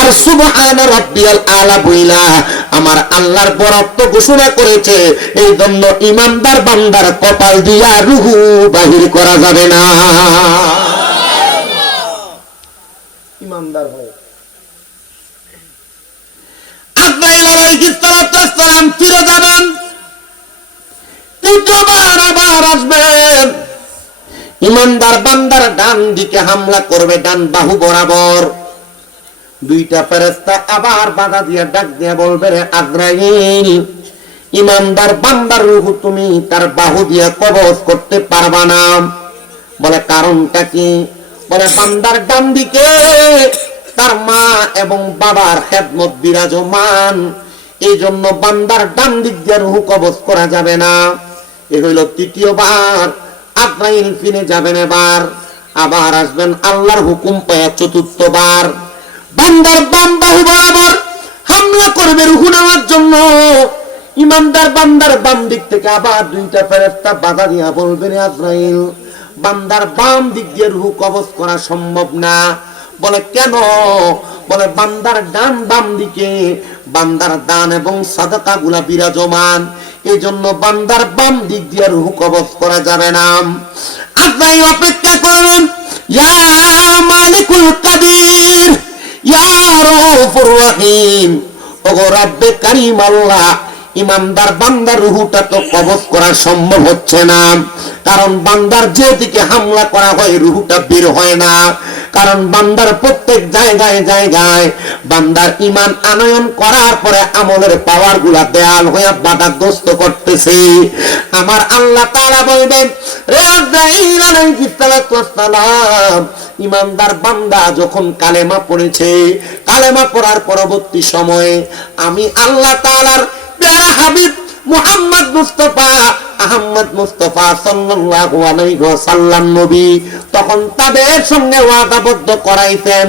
আর সুবহান রাব্বিয়াল আলা বইলা আমার আল্লাহর বরত্ব ঘোষণা করেছে, এই জন্য ইমানদার বান্দার কপাল দিয়া রূহ বাহির করা যাবে না। ইমানদার হয় আজরাইল আলাইহিস সালাতু ওয়াস সালাম ফিরে যাবেন, তৃতীয়বার আবার আসবেন, ইমানদার বান্দার ডান দিকে হামলা করবে, ডান বাহু বরাবর। দুইটা ফেরেশতা আবার বাধা দিয়ে ডাক দিয়ে বলবে, রে আজরাইল, ইমানদার বান্দার রূহ তুমি তার বাহু দিয়ে কবজ করতে পারবা না। বলে কারণটা কি? বলে বান্দার ডান দিকে তার মা এবং বাবার খেদমত বিরাজমান, এই জন্য বান্দার ডান দিক দিয়ে রূহ কবজ করা যাবে না। এ হইল তৃতীয়বার। আজরাইল ফিরে যাবেন, এবার আবার আসবেন আল্লাহর হুকুম পায় চতুর্থবার, বান্দার বাম বাহু বরাবর হামলা করবে রূহ নেওয়ার জন্য। ইমানদার বান্দার বাম দিক থেকে আবার দুইটা ফেরেশতা বাধা দিয়া বলবে, রে আজরাইল, বান্দার বাম দিক দিয়ে রূহ কবজ করা সম্ভব না। বলে কেন? বলে বান্দার ডান বাম দিকে বান্দার দান এবং সাদাকা গুলা বিরাজমান, এই জন্য বান্দার বাম দিক দিয়ে রূহ কবজ করা যাবে না। আজরাইল অপেক্ষা করুন, ইয়া মালিকুল কাদির, ইয়া রাউফুর রহিম, ওগো রব্বে কারীম আল্লাহ, ইমানদার বান্দার রূহটা তো কবজ করা সম্ভব হচ্ছে না, কারণ বান্দার যেদিকে হামলা করা হয় রূহটা বের হয় না, কারণ বান্দার প্রত্যেক জায়গায় জায়গায় বান্দার ঈমান আনয়ন করার পরে আমলের পাওয়ার গুলা দেয়াল হয়ে বাধাগ্রস্ত করতেছে। আমার আল্লাহ তাআলা বলবেন, রে আজরাইল আলাইহিস সালাতু ওয়াস সালাম, ইমানদার বান্দা যখন কালেমা পড়েছে, কালেমা পড়ার পরবর্তী সময়ে আমি আল্লাহ তাআলার প্যারা হাবিব মুহাম্মদ মুস্তাফা আহমদ মুস্তাফা সাল্লাল্লাহু আলাইহি ওয়াসাল্লাম নবী তখন তাদের সঙ্গে ওয়াদাবদ্ধ করাইতেন,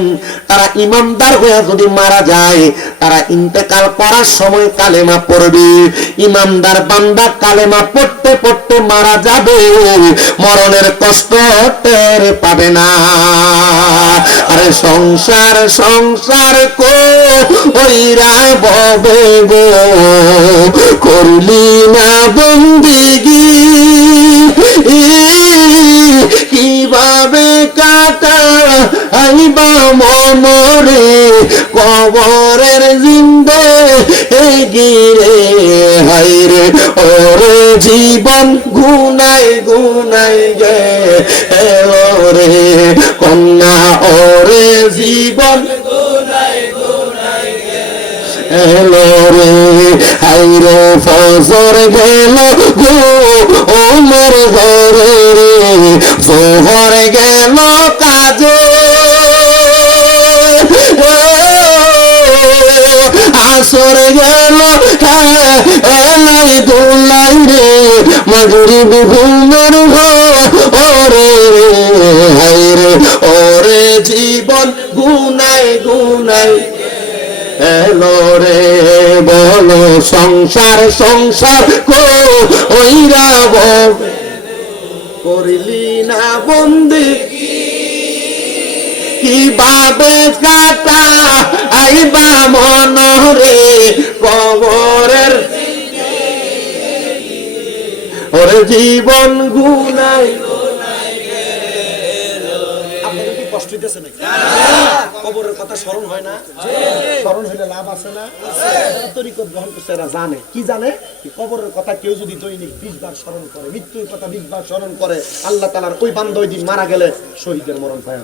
তারা ইমানদার হয়ে যদি মারা যায় তারা ইন্তেকাল করার সময় কালেমা পড়বে। ইমানদার বান্দা কালেমা পড়তে পড়তে মারা যাবে, মরণের কষ্ট টের পাবে না। আরে সংসার সংসার কইরা ববে গো, করলি না বন্দেগি, কিভাবে কাটা আইবা মনরে কবরের জিন্দে গিরে, হাইরে ওরে জীবন গুনাই গুনাই গে ওরে কন্যা, ওরে জীবন গুনাই গুনাই গে এলো রে, হাইরে ফজর গেল গো ওমর ঘরে রে, জোহর গেল কাজে, আসর গেল এলাই দোলাই রে, মাগরিব ঘুমের ঘরে রে, হাইরে ওরে জীবন গুনাই গুনাই এলো রে। বলো সংসার সংসার কইরা ববে, করলি না বন্দেগি, কিভাবে কাটা আইবা মনরে কবরের ওরে জীবন গুনাই। আপনাদের কি কষ্ট হইতেছে নাকি? কবরের কথা স্মরণ হয় না? স্মরণ হইলে লাভ আছে না? তরিকত গ্রহণ করছে এরা জানে কি জানে, কবরের কথা কেউ যদি দৈনিক 20 বার স্মরণ করে, মৃত্যুর কথা 20 বার স্মরণ করে, আল্লাহ তাআলার ওই বান্দা ওই দিন মারা গেলে শহীদের মরণ পায়।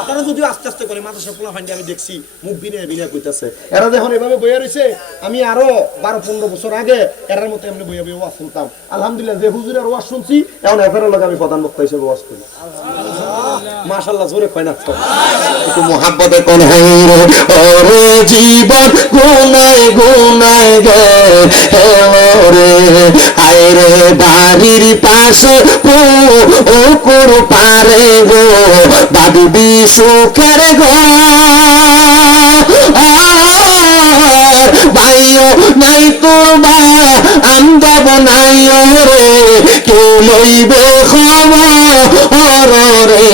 আপনারা যদিও আস্তে আস্তে করে মাদ্রাসা পোলা ফান্ডি আমি দেখছি মুখ বিনে বিনে কইতাছে, এরা যখন এভাবে বইয়া রয়েছে, আমি আরো 12-15 বছর আগে এরার মতো এমনি বইয়া বইয়া ওয়াজ শুনতাম। আলহামদুলিল্লাহ যে হুজুরের ওয়াজ শুনছি এখন এফারের লগে আমি প্রধান বক্তা হিসেবে ওয়াজ করি। মাশাআল্লাহ, জোরে কয় না তো একটু মোহাব্বতে কোন হাইরে। ওরে জীবন গুনাই গুনাই গে ওরে হাইরে বাড়ির পাশে পুকুর পারে গো বাবি সুখের ঘর ভাইও নাই তোর বা আন্দাব নাই রে কেউ লইবে খবর রে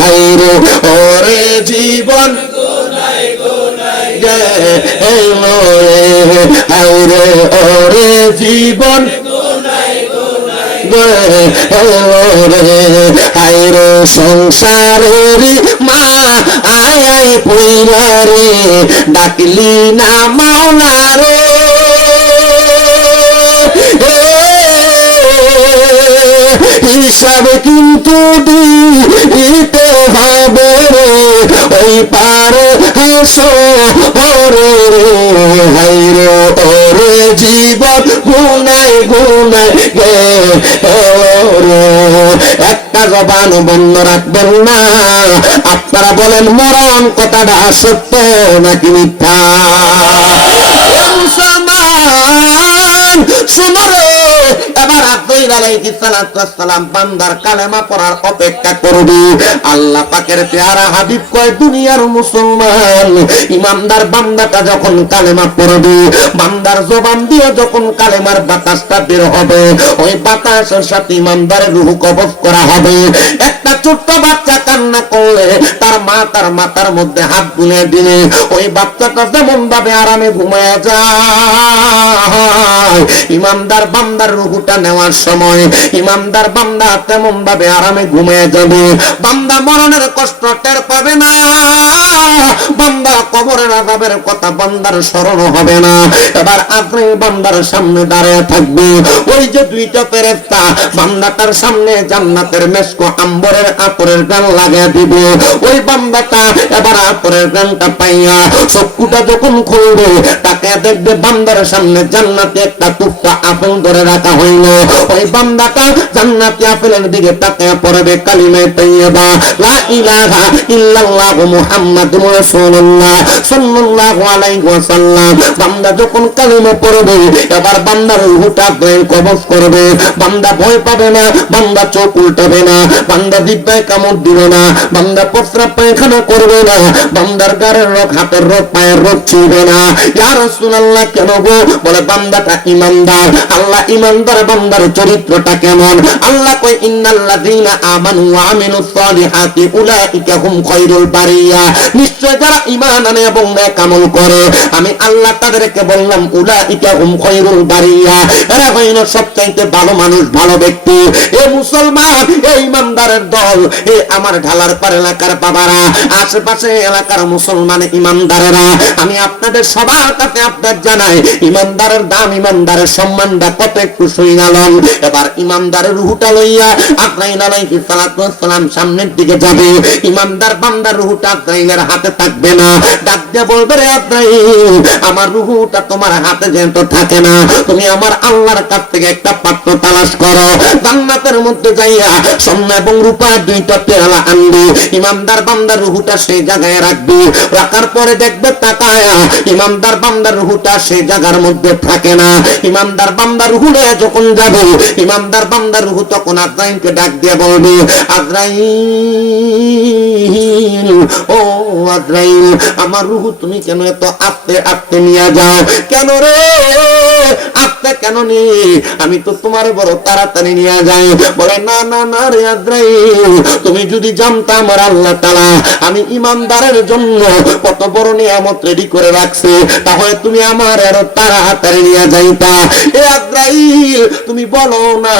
হাইরে। ওরে জীবন গুনাই গুনাই গে হাইরে ওরে জীবন গুনাই গুনাই গে হাইরে সংসারের মা আয় আয় পইরা রে ডাকলি না মাওলা রে হিসাব কিন্তু দিতে হবে রে ওই পারে হাসো ওরে রে হাইরে ওরে জীবন গুনাই গুনাই গে ওরে। একটা জবান বন্ধ রাখবেন না, আপনারা বলেন মরণ কথাটা সত্য নাকি মিথ্যা? মুসলমান শুনো রে, এবার আব্দুল আলাইহিস সালাম বান্দার কালেমা পড়ার অপেক্ষা করবি। আল্লাহ পাকের পেয়ারা হাবিব কয় দুনিয়ার মুসলমান ইমানদার বান্দাটা যখন কালেমা পড়বে, বান্দার জবান দিয়ে যখন কালেমার বাতাসটা বের হবে, ওই বাতাসের সাথে ইমানদারের রূহ কবজ করা হবে। একটা ছোট্ট বাচ্চা কান্না করলে তার মা তার মাথার মধ্যে হাত বুলিয়ে দিলে ওই বাচ্চাটা যেমন ভাবে আরামে ঘুমায় যায়, ইমানদার বান্দার রূহটা নেওয়ার সময় ইমানদার বান্দা তেমন ভাবে আরামে ঘুমিয়ে যাবে। বান্দা মরণের কষ্ট টের পাবে না, বান্দা কবরের আযাবের কথা বান্দার স্মরণ হবে না। এবার আজরাইল বান্দার সামনে দাঁড়িয়ে থাকবে, ওই যে দুইটা ফেরেশতা বান্দাটার সামনে জান্নাতের মেশক আম্বরের আতরের গান লাগিয়ে দিবে। ওই বান্দাটা এবার আতরের গানটা পাইয়া চক্ষুটা যখন খুলবে, তাকে দেখবে বান্দার সামনে জান্নাতে একটা টুকরা আপেল ধরে রাখা হইল। ওই বান্দাটা জান্নাতি আপেলের দিকে তাকিয়ে পড়বে কালিমা তাইয়্যিবা লা ইলাহা ইল্লাল্লাহু মুহাম্মাদুর রাসূলুল্লাহ সাল্লাল্লাহু আলাইহি ওয়াসাল্লাম। বান্দা যখন কালিমা পড়বে, এবার বান্দার রূহটা বের কবজ করবে। বান্দা ভয় পাবে না, বান্দা চোখ উল্টাবে না, বান্দা জিহ্বায় কামড় দিবে না, বান্দা প্রস্রাব পায়খানা করবে না, বান্দার গায়ের রোগ, হাতের রোগ, পায়ের রোগ ছুঁবে না। ইয়া রাসূলুল্লাহ কেন গো? বলে বান্দাটা ইমানদার। আল্লাহ ইমানদার বান্দার চরিত্রটা কেমন? আল্লাহ কয় ইন্নাল্লাযীনা আমানু ওয়া আমিলুস সালিহাতি উলাইকা হুম খায়রুল বারিয়া। নিশ্চয় যারা ঈমান আনে এবং নেক আমল করে, আমি আল্লাহ তাদেরকে বললাম উলাইকা হুম খায়রুল বারিয়া, এরা হইল সবচাইতে ভালো মানুষ, ভালো ব্যক্তি। এ মুসলমান, এই ইমানদারের দল, এ আমার ঢালার পার এলাকার বাবারা, আশেপাশে এলাকার মুসলমান ইমানদারেরা, আমি আপনাদের সবার কাছে আপনাদের জানাই ইমানদারের দাম, ইমানদারের সম্মানটা কত একটু শুইনালন। এবার ইমানদারের রূহটা লইয়া আজরাইল আলাইহিস সালাম সামনের দিকে যাবে। ইমানদার বান্দার রূহটা আজরাইলের হাতে থাকবে না। ডাক দিয়ে বলবে, রে আজরাইল, আমার রূহটা তোমার হাতে যেহেতু থাকে না, তুমি আমার আল্লাহর কাছ থেকে একটা পাত্র তালাশ করো। জান্নাতের মধ্যে যাইয়া সোনা এবং রূপা দুইটা পেয়ালা আনবে। ইমানদার বান্দার রূহটা সেই জায়গায় রাখবে। রাখার পরে দেখবে তাকায়া ইমানদার বান্দার রূহটা সেই জায়গার মধ্যে থাকে না। ইমানদার বান্দার রূহ যখন যাবে, ইমানদার বান্দার রূহ তখন আজরাইলকে ডাক দিয়ে বলবে, আজরাইল, ও আজরাইল, আমার রূহ তুমি কেন এত আস্তে আস্তে নিয়ে যাও? কেন রে আস্তে আস্তে কেন নি, আমি তো তোমার বড় তাড়াতাড়ি নিয়ে যাই। বলে না না না রে আজরাইল, তুমি যদি জানতা আমার আল্লাহ তাআলা আমি ইমানদারের জন্য কত বড় নিয়ামত রেডি করে রাখছে, তাহলে তুমি আমার আরো তাড়াতাড়ি নিয়ে যাইতা। এ আজরাইল তুমি বলো না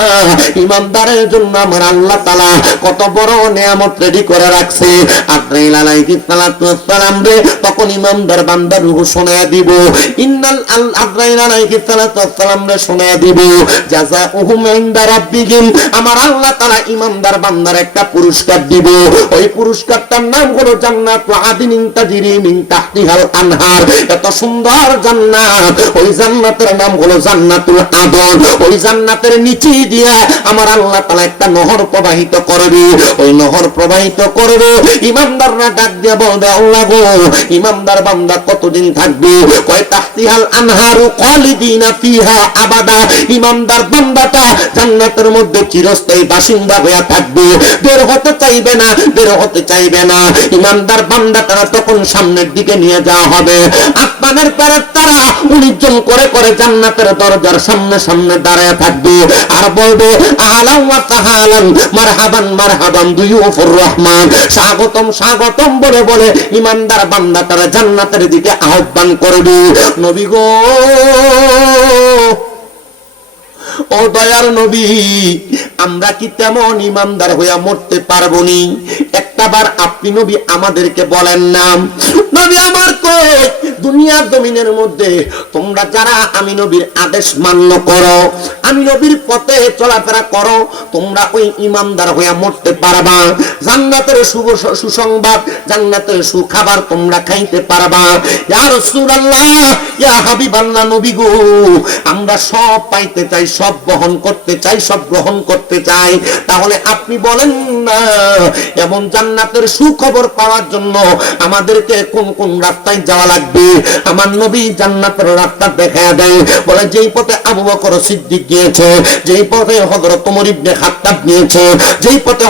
ইমানদারের জন্য আমার আল্লাহ তাআলা কত বড় নিয়ামত রেডি করে রাখছে। আজরাইল আলাইহিস সালাতু ওয়াস সালাম রে তখন ইমানদার বান্দার রূহ শোনায়া দিব। ইন্নাল আজরাইল আলাইহিস সালাতু ওয়াস সালাম রে শোনায়া দিব জাযাউহুম ইনদা রাব্বিহিম, আমার আল্লাহ তাআলা ইমানদার বান্দার একটা পুরস্কার দিব। ওই পুরস্কারটার নাম হলো জান্নাতু আদিনিন তাজরি মিন তাহতিহাল আনহার। এত সুন্দর জান্নাত, ওই জান্নাতের নাম হলো জান্নাতুল আদন। ওই জান্নাতের নিচে দিয়া আমার আল্লাহ তাআলা একটা নহর প্রবাহিত করবে। ওই নহর প্রবাহিত করবে, ইমানদাররা ডাক দিয়া বলবে আল্লাহ গো ইমানদার বান্দা কতদিন থাকবে? কয় তাহতিহাল আনহারু খালিদিনা ফিহা আবাদা, ইমানদার বান্দাটা জান্নাতের মধ্যে চিরস্থায়ী বাসিন্দা হয়ে থাকবে, বের হতে চাইবে না, বের হতে চাইবে না। ইমানদার বান্দাটা তখন সামনের দিকে নিয়ে যাওয়া হবে। আসমানের ফেরেশতারা 19 জন করে করে জান্নাতের দরজার সামনে সামনে দাঁড়ায় থাকবে আর বলবে আহলান ওয়া সাহালান মারহাবান মারহাবান দুয়ুফুর রহমান, স্বাগতম স্বাগতম বলে বলে ইমানদার বান্দাটারা জান্নাতের দিকে আহ্বান করবে। নবী গো ও দয়ার নবী, আমরা কি তেমন ইমানদার হইয়া মরতে পারবো নি? একটাবার আপনি নবী আমাদেরকে বলেন না। নবী আমার কই দুনিয়ার জমিনের মধ্যে তোমরা যারা আমি নবীর আদেশ মান্য করো, আমি নবীর পথে চলাফেরা করো, তোমরা ওই ইমানদার হইয়া মরতে পারবা। জান্নাতের শুভ সুসংবাদ, জান্নাতের সুখাবার তোমরা খাইতে পারবা। ইয়া রাসূলুল্লাহ, ইয়া হাবিবাল্লাহ, নবী গো আমরা সব পাইতে চাই, সব বহন করতে চাই, সব গ্রহণ করতে চাই। তাহলে আপনি বলেন না এমন জান্নাতের সুখবর পাওয়ার জন্য আমাদেরকে কোন কোন রাস্তায় যাওয়া লাগবে? আমার নবী জান্নাতের রাস্তা দেখায়া দেয়। বলে যেই পথে আবু বকর সিদ্দিক গিয়েছে, যেই পথে হযরত ওমর ইবনে খাত্তাব গিয়েছে, যেই পথে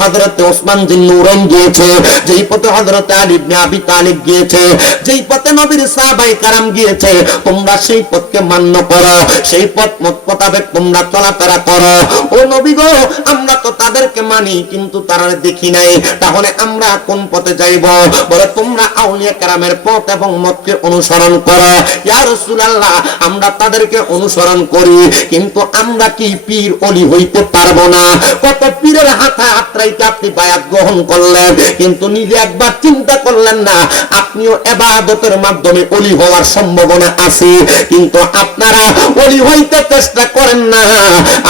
হযরত ওসমান বিন নুরাইন গিয়েছে, যেই পথে হযরত আলী ইবনে আবি তালিব গিয়েছে, যেই পথে নবীর সাহাবায়ে কেরাম গিয়েছে, তোমরা সেই পথকে মান্য করো, সেই পথ মোতাবেক তোমরা চলাফেরা করো। ও নবী গো আমরা তো তাদেরকে মানি কিন্তু তারা দেখি নাই, তাহলে আমরা কোন পথে যাইব? বলে তোমরা আউলিয়া কেরামের পথ এবং মতকে অনুসরণ করো। ইয়া রাসূলুল্লাহ আমরা তাদেরকে অনুসরণ করি, কিন্তু আমরা কি পীর ওলি হইতে পারবো না? কত পীরের হাতে হাতরাইতে আপনি বায়াত গ্রহণ করলেন, কিন্তু নিজে একবার চিন্তা করলেন না আপনিও ইবাদতের মাধ্যমে ওলি হওয়ার সম্ভাবনা আছে, কিন্তু আপনারা ওলি হইতে চেষ্টা করেন না,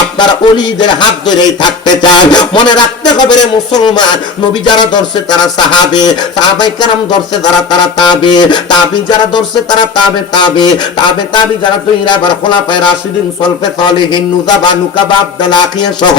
আপনারা ওলিদের হাত ধরেই থাকতে চান। মনে রাখতে হবে রে মুসলমান, নবী যারা ধরছে তারা সাহাবে, সাহাবায়ে কেরাম ধরছে তারা তাবে, তাবি যারা ধরছে তারা তাবে যারা তৈরা বার খোলাফায়ে রাশিদিন সলফে সালেহিন নুজাবা নুকাবা আব্দুল আখিয়া সহ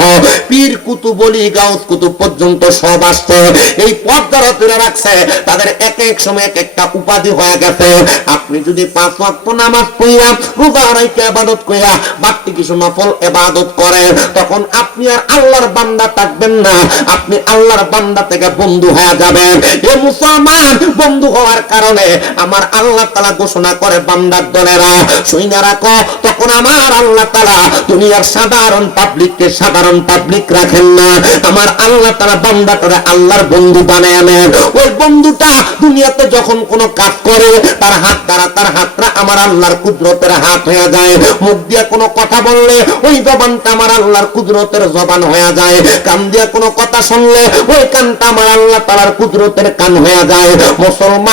পীর কুতুব ওলি গাউস কুতুব পর্যন্ত সব আসছে। এই পথ যারা ধরে রাখছে তাদের এক এক সময় এক একটা উপাধি হয়ে গেছে। আপনি যদি 5 ওয়াক্ত নামাজ পড়া রোজা রাখে ইবাদত কইরা বাড়তি কিছু নফল ইবাদত করেন, তখন আপনি আর আল্লাহর বান্দা থাকবেন না, আপনি আল্লাহর বান্দা থেকে বন্ধু হয়ে যাবেন। এ মুসলমান বন্ধু হওয়ার কারণে আমার আল্লাহ তাআলা ঘোষণা করে বান্দার দলেরা শুইনা রাখো, তখন আমার আল্লাহ তাআলা দুনিয়ার সাধারণ পাবলিককে সাধারণ পাবলিক রাখেন না, আমার আল্লাহ তাআলা বান্দাটারে আল্লাহর বন্ধু বানায় নেন। ওই বন্ধুটা দুনিয়াতে যখন কোনো কাজ করে তার হাত দ্বারা তার হাতটা আমার আল্লাহর কুদরতের হাত হয়ে যায়, মুখ দিয়ে কোনো কথা বললে ওই জবানটা আমার আল্লাহর কুদরতের জবান হয়ে যায়, কান দিয়ে কোনো কথা শুনলে ওই কানটা আমার আল্লাহ তাআলার কুদরতের কান হয়ে যায়। মুসলমান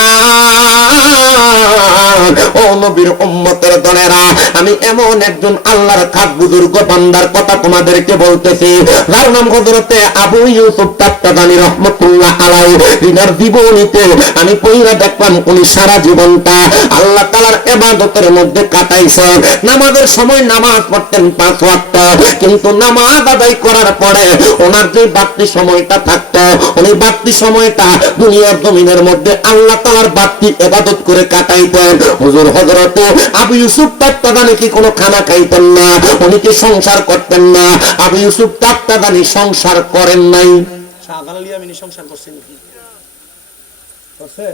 ও নবীর উম্মতের দলেরা, আমি এমন একজন আল্লাহর খাস বুজুর্গ বান্দার কথা তোমাদেরকে বলতেছি, যার নাম হযরতে আবু ইউসুফ তাফতাদানি রাহমাতুল্লাহ আলাইহি। ইনার জীবনীতে আমি পড়া দেখলাম উনি সারা জীবনটা আল্লাহ তাআলার ইবাদতের মধ্যে কাটাইছেন। নামাজের সময় নামাজ পড়তেন 5 ওয়াক্ত, কিন্তু নামাজ আদায় করার পরে ওনার যে বাড়তি সময়টা থাকতো, উনি বাড়তি সময়টা দুনিয়ার জমিনের মধ্যে আল্লাহ তাআলার বাড়তি ইবাদত করে কাটাইতেন। হুজুর হযরতে আবু ইউসুফ তাফতাদানি কি কোনো খানা খাইতেন না, উনি কি সংসার করতেন না? আবু ইউসুফ তাফতাদানি সংসার করেন নাই। শাহজালাল ইয়ামিনী সংসার করছেন কি করছে?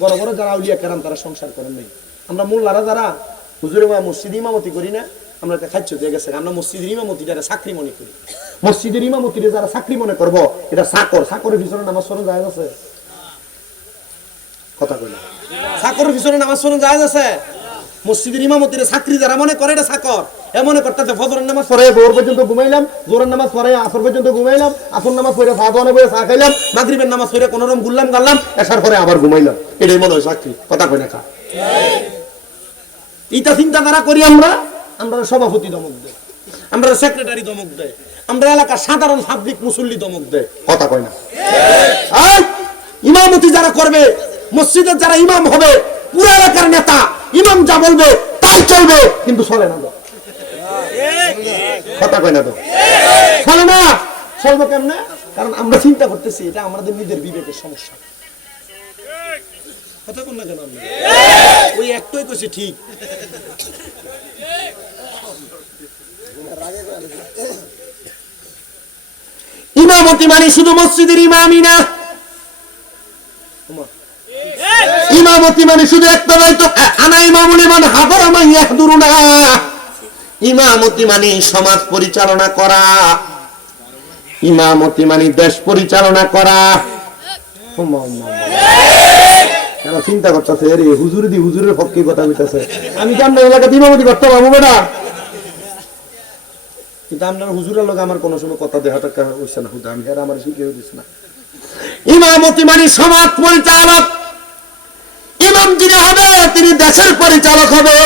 বড় বড় যারা আউলিয়া কেরাম তারা সংসার করেন নাই। আমরা মোল্লারা যারা হুজুরে মসজিদ ইমামতি করি না, আমরা একটা খাচ্ছ দিয়ে গেছে, আমরা মসজিদের ইমামতিটা চাকরি মনে করি। মসজিদের ইমামতিরে যারা চাকরি মনে করবো, এটা চাকর, চাকরের পিছনে নামাজ পড়ানো জায়েজ আছে? কথা কই না, চাকরের পিছনে নামাজ পড়ানো জায়েজ আছে? মসজিদের ইমামতিরে চাকরি যারা মনে করে এটা চাকর, এ মনে করতেছে ফজরের নামাজ পড়ে ভোর পর্যন্ত ঘুমাইলাম, জোরের নামাজ পড়ে আসর পর্যন্ত ঘুমাইলাম, আসর নামাজ পড়ে চা দোকানে বসে চা খাইলাম, মাগরিবের নামাজ পড়ে কোন রকম ঘুরলাম গাল্লাম, এসার পরে আবার ঘুমাইলাম, এটাই মনে হয় চাকরি। কথা কই না কা? এটা চিন্তা ধারা করি আমরা, আমরা সভাপতি দমক দেয়, আমরা সেক্রেটারি দমক দেয়, আমরা এলাকার সাধারণ পাবলিক মুসল্লি দমক দেয়। কথা কয় না? ইমামতি যারা করবে, মসজিদের যারা ইমাম হবে, পুরো এলাকার নেতা, ইমাম যা বলবে তাই চলবে, কিন্তু চলে না তো। কথা কয় না তো? চলে না। চলবো কেমনে? কারণ আমরা চিন্তা করতেছি এটা আমাদের নিজের বিবেকের সমস্যা। কথা কোন না কেন? ওই একটাই কইছে ঠিক। ইমামতি মানে শুধু মসজিদের ইমামই না, ইমামতি মানে শুধু একটা নয় তো, আনা ইমামুল ইমান হাদারা মান ইয়াহদুরুনা। ইমামতি মানে সমাজ পরিচালনা করা, ইমামতি মানে দেশ পরিচালনা করা। চিন্তা করতেছে রে হুজুর দি হুজুরের পক্ষে কথা কইতাছে, আমি কি আপনার এলাকাতে ইমামতি করতে পারবো বেটা? কিন্তু আপনার হুজুরের লোক আমার কোনো সময় কথা দেখা টাকা হইছে না, হুদা আমি হেরা আমার শিখে হইছে না। ইমামতি মানে সমাজ পরিচালক। ইমাম যিনি হবে তিনি দেশের পরিচালক হবে,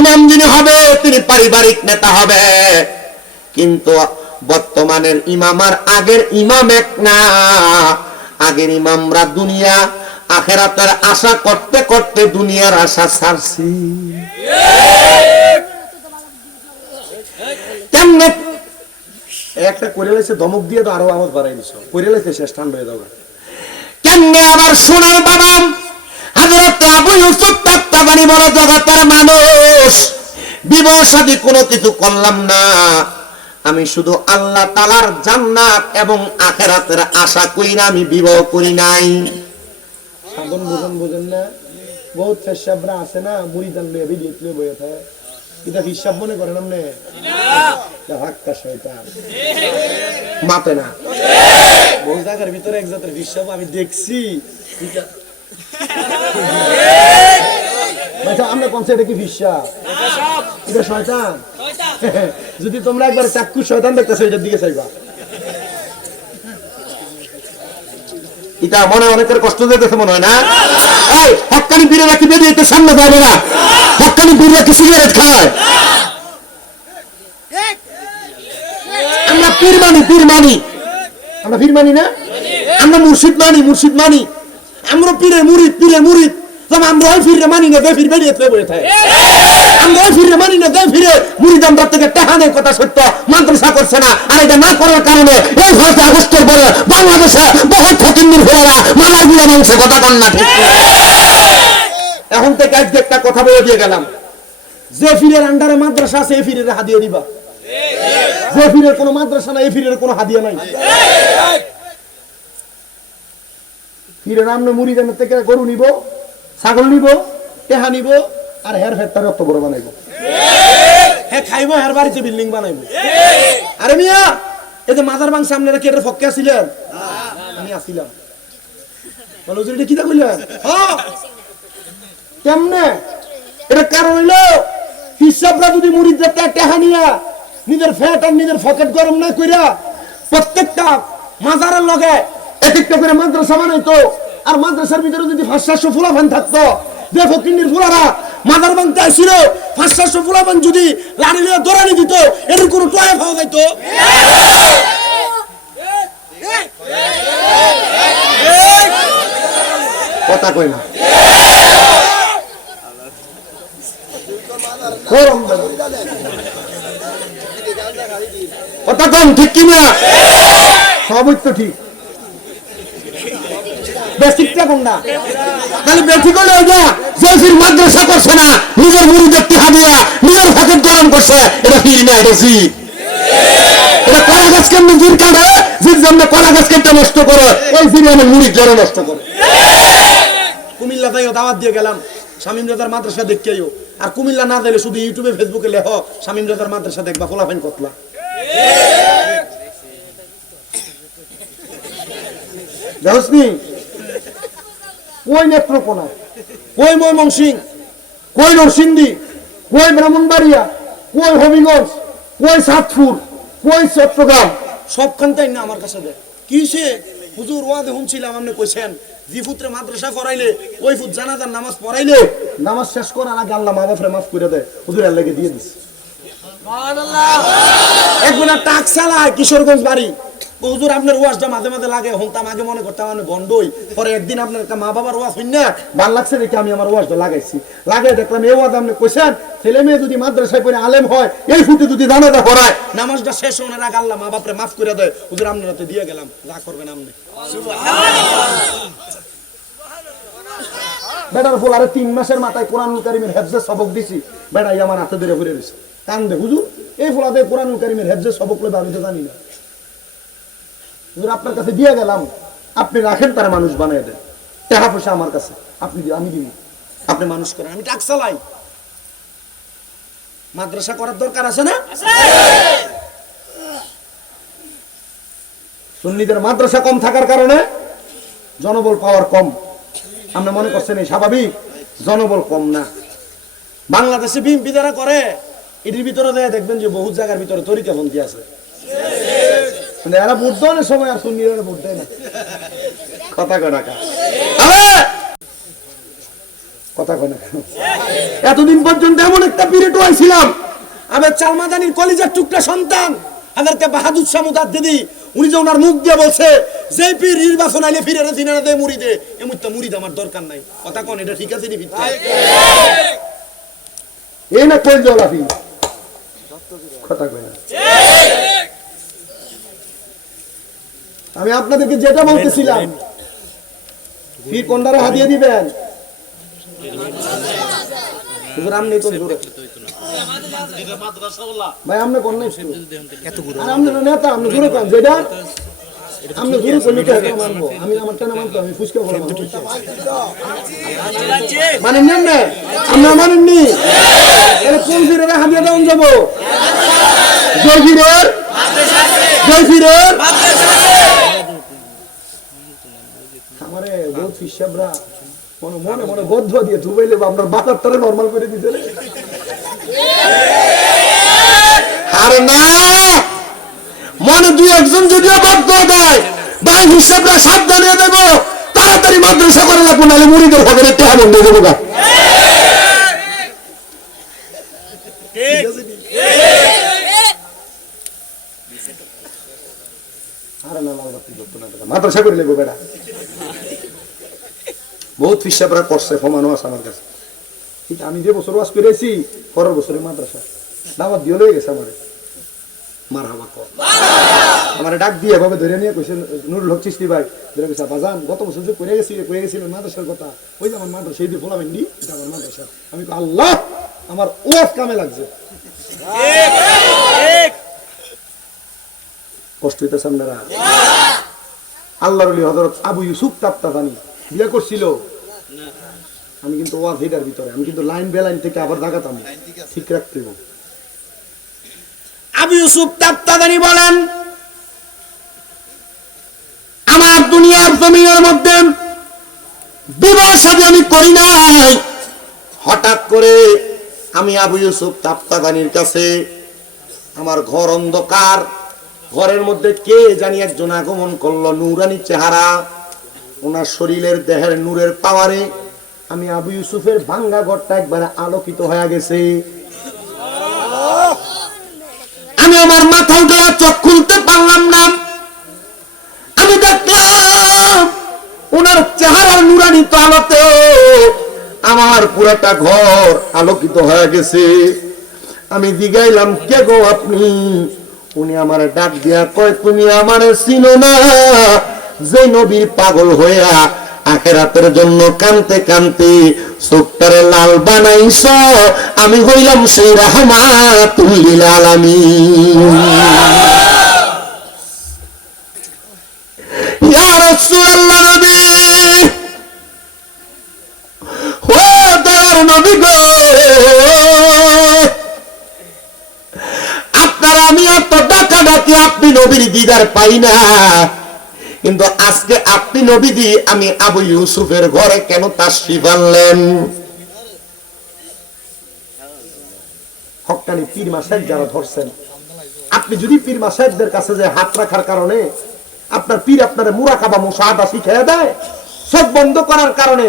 ইমাম যিনি হবে তিনি পারিবারিক নেতা হবে। কিন্তু বর্তমানের ইমাম আর আগের ইমাম এক না। আগের ইমামরা দুনিয়া আখিরাতের আশা করতে করতে দুনিয়ার আশা ছাড়ছি। কেমনে একটা করে লাইছে ধমক দিয়ে তো আরো আওয়াজ বাড়াই দিছ, করে লাইছে শেষ ঠান্ডা হয়ে যাবে। কেমনে আবার শোনার বাবা হযরত আবু ইউসুফ তাফতাবানি বড় জগতের মানুষ, বিবাহ শাদী কোনো কিছু করলাম না, আমি শুধু আল্লাহ তাআলার জান্নাত এবং আখিরাতের আশা কইরা আমি বিবাহ করি নাই। সাধন বুঝেন না? বহুত ফেসাবরা আছে না, মুরিদান লয়ে ভিডিও তুলে বইয়া থাকে, এটা হিসাব মনে করেন আপনি? না, হাক্কা শয়তান মাপে না। বহু জায়গার ভিতরে এক জাতের হিসাব আমি দেখছি। আমরা কোন সাইডে কি হিসাব? এটা শয়তান। যদি তোমরা একবার চাক্ষু শয়তান দেখতেছো, এটার দিকে চাইবা। এটা মনে অনেকের কষ্ট দিতেছে মনে হয় না? এই হক্কানি বীরে রাখি বেরিয়ে সামনে যাবে না, হক্কানি বীরে রাখি সিগারেট খায়। আমরা পীর মানি, পীর মানি, আমরা পীর মানি না, আমরা মুর্শিদ মানি, মুর্শিদ মানি, আমরা পীরে মুরিদ, পীরে মুরিদ। আমরা ওই ফিরে মানি না, ফির বেরিয়ে বসে থাকে। আমরা ওই ফিরে মানি না, ফিরে মুরিদানদার থেকে টাহানের কথা সত্য, মাদ্রাসা করছে না। আর এটা না করার কারণে এই 5 আগস্টের পরে বাংলাদেশে বহুত ফকিন্নির ফেরারা মালার গুলা মাংস কথা কন না। ঠিক এখন থেকে আজকে একটা কথা বলে দিয়ে গেলাম, যে ফিরের আন্ডারে মাদ্রাসা আছে এই ফিরের হাদিয়া দিবা, যে ফিরের কোনো মাদ্রাসা নাই এই ফিরের কোনো হাদিয়া নাই। ফিরে নামনে মুরিদানের থেকে গরু নিব, ছাগল নিব, টেহা নিব, আর হের ফেরটা রক্ত বড় বানাইব, হ্যাঁ খাইব, হের বাড়িতে বিল্ডিং বানাইব। আরে মিয়া, এই যে মাজার মাংস আপনারা কেটে ফক্কে আসিলেন? আমি আসিলাম। বলো এটা কিটা কইলেন? হ্যাঁ কেমনে? এটা কারণ হইলো হিসাবরা যদি মুরিদদের টেহা নিয়া নিজের ফ্যাট আর নিজের পকেট গরম না কইরা প্রত্যেকটা মাজারের লগে এক একটা করে মাদ্রাসা বানাইতো, আর মাদ্রাসার ভিতরে যদি 500 ফুলাফান থাকতো, যে ফকিন্নির ফুলারা মাদার বানতে আসছিল 500 ফুলাফান যদি লাড়ি লিয়ে দৌড়ানি দিত, এর কোনো টয় পাওয়া যাইতো? কথা কই না? কথা কম ঠিক কিনা? সবই তো ঠিক। বেসিকটা কোনটা? তাহলে বেসিক হলো ওইটা, যে ফির মাদ্রাসা করছে না, নিজের মুরিদের টিহা দিয়া নিজের পকেট গরম করছে, এটা ফির না, এটা জিদ। এটা কলা গাছ কেমন জিদ কাটে, জিদ যেমন কলা গাছ কেটে নষ্ট করে, ওই ফিরে আমার মুরিদ যারা নষ্ট করে। কুমিল্লা থেকে দাওয়াত দিয়ে গেলাম, শামীম রেজার মাদ্রাসা দেখকেও, আর কুমিল্লা না দিলে শুধু ইউটিউবে ফেসবুকে লেখ শামীম রেজার মাদ্রাসা দেখবা, খোলাফাইন কতলা। যাহসনি কই নেত্রকোনা, কই ময়মনসিং, কই নরসিংদী, কই ব্রাহ্মণবাড়িয়া, কই হবিগঞ্জ, কই সাতপুর, কই চট্টগ্রাম, সবখানটাই না আমার কাছে দেয়। কিসে হুজুর ওয়াদে শুনছিলাম আপনি কইছেন জি পুত্রে মাদ্রাসা করাইলে ওই ফুট জানাজার নামাজ পড়াইলে নামাজ শেষ করার আগে আল্লাহ মা বাপরে মাফ করে দেয়। হুজুর আল্লাহকে দিয়ে দিস একগুলা টাক চালায় কিশোরগঞ্জ বাড়ি। হুজুর আপনার ওয়াজটা মাঝে মাঝে লাগে, হতাম আগে মনে করতাম আমি বন্ধই, পরে একদিন আপনার একটা মা বাবার ওয়াজ হইন না ভাল লাগছে দেখে আমি আমার ওয়াজটা লাগাইছি, লাগাই দেখলাম এই ওয়াজ আপনি কইছেন ছেলে মেয়ে যদি মাদ্রাসায় পড়ে আলেম হয় এই ফুটে যদি জানাজা পড়ায় নামাজটা শেষ হওয়ার আগে আল্লাহ মা বাপরে মাফ করে দেয়। হুজুর আপনার হাতে দিয়ে গেলাম, যা করবেন আপনি। বেটার ফুল আরে 3 মাসের মাথায় কোরআনুল কারীমের হেফজের সবক দিছি, বেটাই আমার হাতে ধরে ঘুরে রয়েছে কান্দে, হুজুর এই ফুলাতে কোরআনুল কারীমের হেফজের সবক লইবে আমি তো জানি না, হুজুর আপনার কাছে দিয়ে গেলাম, আপনি রাখেন তারা মানুষ বানায় দেন, টাকা পয়সা আমার কাছে আপনি আমি দিব, আপনি মানুষ করেন, আমি টাক চালাই। মাদ্রাসা করার দরকার আছে না? সুন্নিদের মাদ্রাসা কম থাকার কারণে জনবল পাওয়ার কম। আপনি মনে করছেন এই স্বাভাবিক? জনবল কম না। বাংলাদেশে বিএনপি যারা করে এটির ভিতরে দেখবেন যে বহু জায়গার ভিতরে তরিকাপন্থী আছে, এরা ভোট দেওয়ার সময় আর সুন্নিরা ভোট দেয় না। কথা কয় না কথা কয় না। এতদিন পর্যন্ত এমন একটা পিরিয়ড হয়েছিলাম, আমার চালমাদানির কলিজার টুকরা সন্তান হাজারকে বাহাদুর শাহ মুজাদ্দিদি, উনি যে ওনার মুখ দিয়ে বলছে যে পীর নির্বাচন আইলে ফিরে সিনারা দে মুড়ি দে, এমনটা মুড়ি আমার দরকার নাই। কথা কোন এটা ঠিক আছে নি? এই না কই জলাফি কথা কয় না। আমি আপনাদেরকে যেটা বলতেছিলাম, পীর কোনটারে হাদিয়া দিবেন? ভাই আপনি কোন নাই আর আপনি নেতা, আপনি জোরে কোন যেটা আপনি জোরে করলে তো এটা মানবো, আমি আমার টানা মানতো, আমি ফুসকা বলা মানে নেন না, আমরা মানেননি। এটা কোন ফিরের হাদিয়া দেওয়া যাবো? জয় ফিরের, জয় ফিরের। আমারে বহুত ফিসাবরা মনে মনে মনে বদ্ধ দিয়ে ধুবাইলে আপনার বাতারটারে নরমাল করে দিতে। আরে না, মনে দুই একজন যদিও বদ্ধ দেয় ভাই হিসাবরা সাবধানে দেব, তাড়াতাড়ি মাদ্রাসা করে রাখবো, নাহলে মুড়িদের পকেটে টাকা বন্ধ দেবো। মাদ্রাসা করে নেবো বেড়া, বহুত ফিসাবরা করছে, ফমানো আছে আমার কাছে। ঠিক আমি যে বছর ওয়াজ করেছি পরের বছরে মাদ্রাসা দাওয়াত দিয়ে লয়ে গেছে আমারে, মারহাবা কর আমারে ডাক দিয়ে এভাবে ধরে নিয়ে কইছে নুরুল হক চিশতি ভাই ধরে কইছে বাজান গত বছর যে কইরা গেছিলেন মাদ্রাসার কথা, ওই যে আমার মাদ্রাসা এই দিয়ে ফলাবেন দি, এটা আমার মাদ্রাসা। আমি কই আল্লাহ আমার ওয়াজ কামে লাগছে। কষ্ট হইতেছে আপনারা? আল্লাহর ওলি হযরত আবু ইউসুফ তাফতাজানি বিয়ে করছিল, আমি কিন্তু ওয়াজ হেডার ভিতরে, আমি কিন্তু লাইন বে লাইন থেকে আবার দাগাতাম, ঠিক রাখতে হবে। আবু ইউসুফ তাফতাজানি বলেন, আমার দুনিয়ার জমিনের মধ্যে বিবাহ শাদী আমি করি নাই। হঠাৎ করে আমি আবু ইউসুফ তাফতাজানির কাছে, আমার ঘর অন্ধকার, ঘরের মধ্যে কে জানি একজন আগমন করলো, নূরানি চেহারা, ওনার শরীরের দেহের নূরের পাওয়ারে আমি আবু ইউসুফের ভাঙ্গা ঘরটা একবারে আলোকিত হয়ে গেছে। আমি আমার মাথা উঠে চোখ খুলতে পারলাম না, আমি দেখলাম ওনার চেহারার নূরানিত আলোতে আমার পুরাটা ঘর আলোকিত হয়ে গেছে। আমি জিগাইলাম কে গো আপনি? উনি আমার ডাক দিয়া কয় তুমি আমারে চিনো না? যে নবীর পাগল হইয়া আখিরাতের জন্য কানতে কানতে চোখটারে লাল বানাইছ, আমি হইলাম সেই রাহমাতুল লিল আলামিন। ইয়া রাসূলুল্লাহ নবী, ও দয়ার আমার নবী গো, আপনারা আমি এত ডাকা ডাকি আপনি নবীর দিদার পাই না, কিন্তু আজকে আপনি নবী দি আমি আবু ইউসুফের ঘরে কেন তাশরিফ আনলেন? হক্কানি পীর মাসায়েখ যারা ধরছেন, আপনি যদি পীর মাসায়েখদের কাছে যে হাত রাখার কারণে আপনার পীর আপনার মুরাকাবা মুশাহাদা শিখিয়ে দেয়, চোখ বন্ধ করার কারণে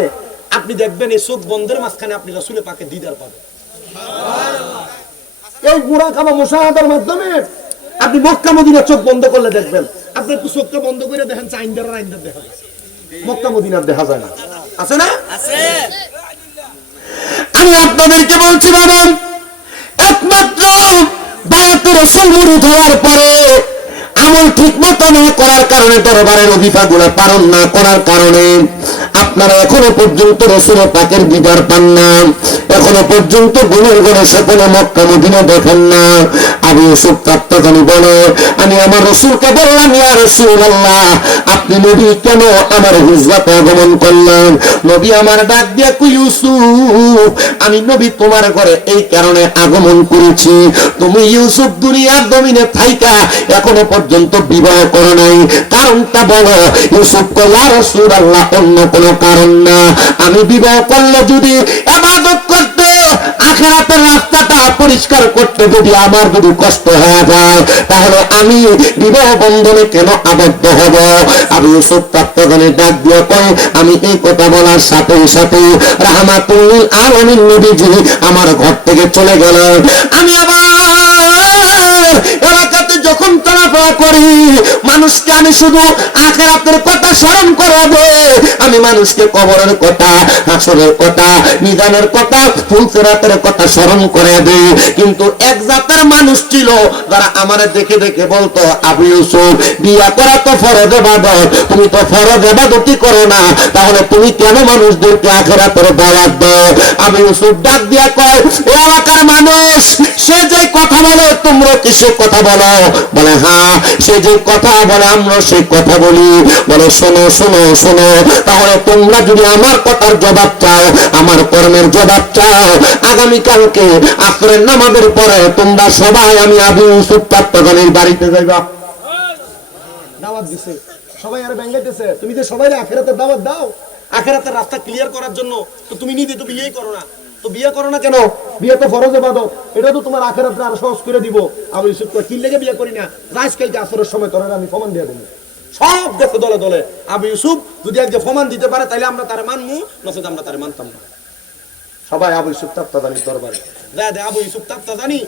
আপনি দেখবেন এই চোখ বন্ধের মাঝখানে আপনি রাসূলের পাকে দিদার পাবেন। এই মুরাকাবা মুশাহাদার মাধ্যমে আপনি মক্কা মদিনা চোখ বন্ধ করলে দেখবেন, আপনি একটু চোখটা বন্ধ করে দেখেন চাইন্দার আইন্দার দেখা যায়, মক্কা মদিনার দেখা যায় না, আছে না? আমি আপনাদেরকে বলছি বাবা, একমাত্র দাওয়াতে রাসূল মুরিদ হওয়ার পরে আমল ঠিক মতো না করার কারণে, দরবারের ওজিফাগুলো পালন না করার কারণে আপনারা এখনো পর্যন্ত রাসূলের পাকের দিদার পান না, এখনো পর্যন্ত গুণের ঘরে সকলে মক্কা মদিনা দেখেন না। আবু ইউসুফ তাত্তাজানি বলে, আমি আমার রাসূলকে বললাম, ইয়া রাসূলুল্লাহ, আপনি নবী কেন আমার হিজরাতে আগমন করলেন? নবী আমার ডাক দিয়া কই, ইউসুফ, আমি নবী তোমার ঘরে এই কারণে আগমন করেছি, তুমি ইউসুফ দুনিয়ার জমিনে থাইকা এখনো পর্যন্ত বিবাহ করো নাই, কারণটা বলো। ইউসুফ কয়, ইয়া রাসূলুল্লাহ, অন্য কোনো কারণ না, আমি বিবাহ করলে যদি ইবাদত করতে, আখিরাতের রাস্তাটা পরিষ্কার করতে যদি আমার যদি কষ্ট হয়ে যায়, তাহলে আমি বিবাহ বন্ধনে কেন আবদ্ধ হব? আবু ইউসুফ তাত্তাজানি ডাক দিয়ে কয়, আমি এই কথা বলার সাথে সাথে রাহমাতুল আলামিন নবীজি আমার ঘর থেকে চলে গেলেন। আমি আবার এলাকাতে যখন চলাফেরা করি, মানুষকে আমি শুধু আখিরাতের কথা স্মরণ করাবো, আমি মানুষকে কবরের কথা, হাসরের কথা, মিজানের কথা, ফুলসিরাতের কথা স্মরণ করে দেই। কিন্তু এক জাতের মানুষ ছিল যারা আমার দেখে দেখে বলতো, আবু ইউসুফ, বিয়া করা তো ফরজ ইবাদত, তুমি তো ফরজ ইবাদতই করো না, তাহলে তুমি কেন মানুষদেরকে আখিরাতের দাওয়াত দাও? আবু ইউসুফ ডাক দিয়া কয়, এই এলাকার মানুষ, সে যে কথা বলে তোমরা কি সে কথা বলো? বলে হ্যাঁ, সে যে কথা বলে আমরা সেই কথা বলি। বলে শোনো শোনো শোনো, তাহলে তোমরা যদি আমার কথার জবাব চাও, আমার কর্মের জবাব চাও, আগামীকালকে আসরের নামাজের পরে তোমরা সবাই আমি আবু ইউসুফ তাত্তাজানির বাড়িতে যাইবা। দাওয়াত দিছে, সবাই আর ব্যাঙ্গাইতেছে, তুমি যে সবাই আখিরাতের দাওয়াত দাও, আখিরাতের রাস্তা ক্লিয়ার করার জন্য, তো তুমি নিজে তো বিয়েই করো না, তো বিয়ে করো না কেন? বিয়ে তো ফরজ ইবাদত, এটা তো তোমার আখিরাতটা আরো সহজ করে দিব। আবু ইউসুফ কয়, কি লেগে বিয়ে করি না? আজকালকে আসরের সময় তোরা আমি প্রমাণ দিয়ে দেবো। সব দেখো দলে দলে, আবু ইউসুফ যদি আজকে প্রমাণ দিতে পারে তাহলে আমরা তারে মানবো, নচেত আমরা তারে মানতাম না। সবাই আবু ইউসুফ তাত্তাজানির দরবারে যায়। আবু ইউসুফ তাত্তাজানি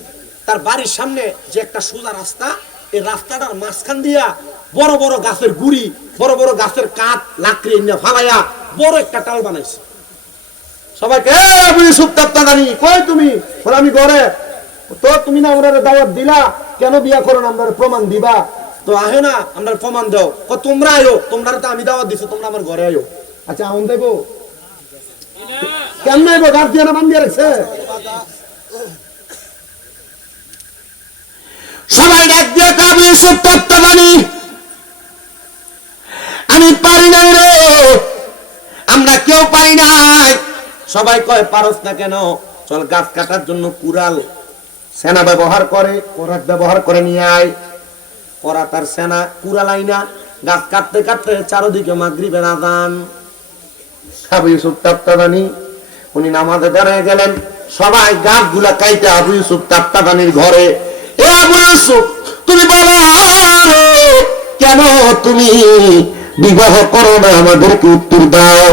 তার বাড়ির সামনে যে একটা সোজা রাস্তা, এই রাস্তাটার মাঝখান দিয়া বড় বড় গাছের গুড়ি, বড় বড় গাছের কাঠ লাকড়ি এনে ফালাইয়া বড় একটা টাল বানাইছে। সবাইকে, আবু ইউসুফ তাত্তাজানি কই তুমি? বলে আমি ঘরে। তো তুমি না আমরা দাওয়াত দিলা, কেন বিয়া করো না? আমরা প্রমাণ দিবা, তো আহে না, আমরা প্রমাণ দাও। তোমরা আয়ো, তোমরা তো আমি দাওয়াত দিছি, তোমরা আমার ঘরে আয়ো। আচ্ছা আউন দেবো কেমন আইবো? গাছ দিয়ে না বান্ধিয়ে রাখছে। সবাই ডাক দিয়ে আবু ইউসুফ তাত্তাজানি, আমি পারি নাই রে, আমরা কেউ পারি নাই। সবাই কয়, পারস না কেন? চল গাছ কাটার জন্য কুড়াল সেনা ব্যবহার করে, কোরাত ব্যবহার করে নিয়ে আয়। কোরা তার সেনা কুড়াল আইনা গাছ কাটতে কাটতে চারদিকে মাগরিবের আযান। আবু ইউসুফ তাত্তাজানি উনি নামাজে দাঁড়িয়ে গেলেন, সবাই গাছগুলা কাইতে আবু ইউসুফ তাত্তাজানির ঘরে। এ আবু ইউসুফ, তুমি বলো কেন তুমি বিবাহ করো না? আমাদেরকে উত্তর দাও।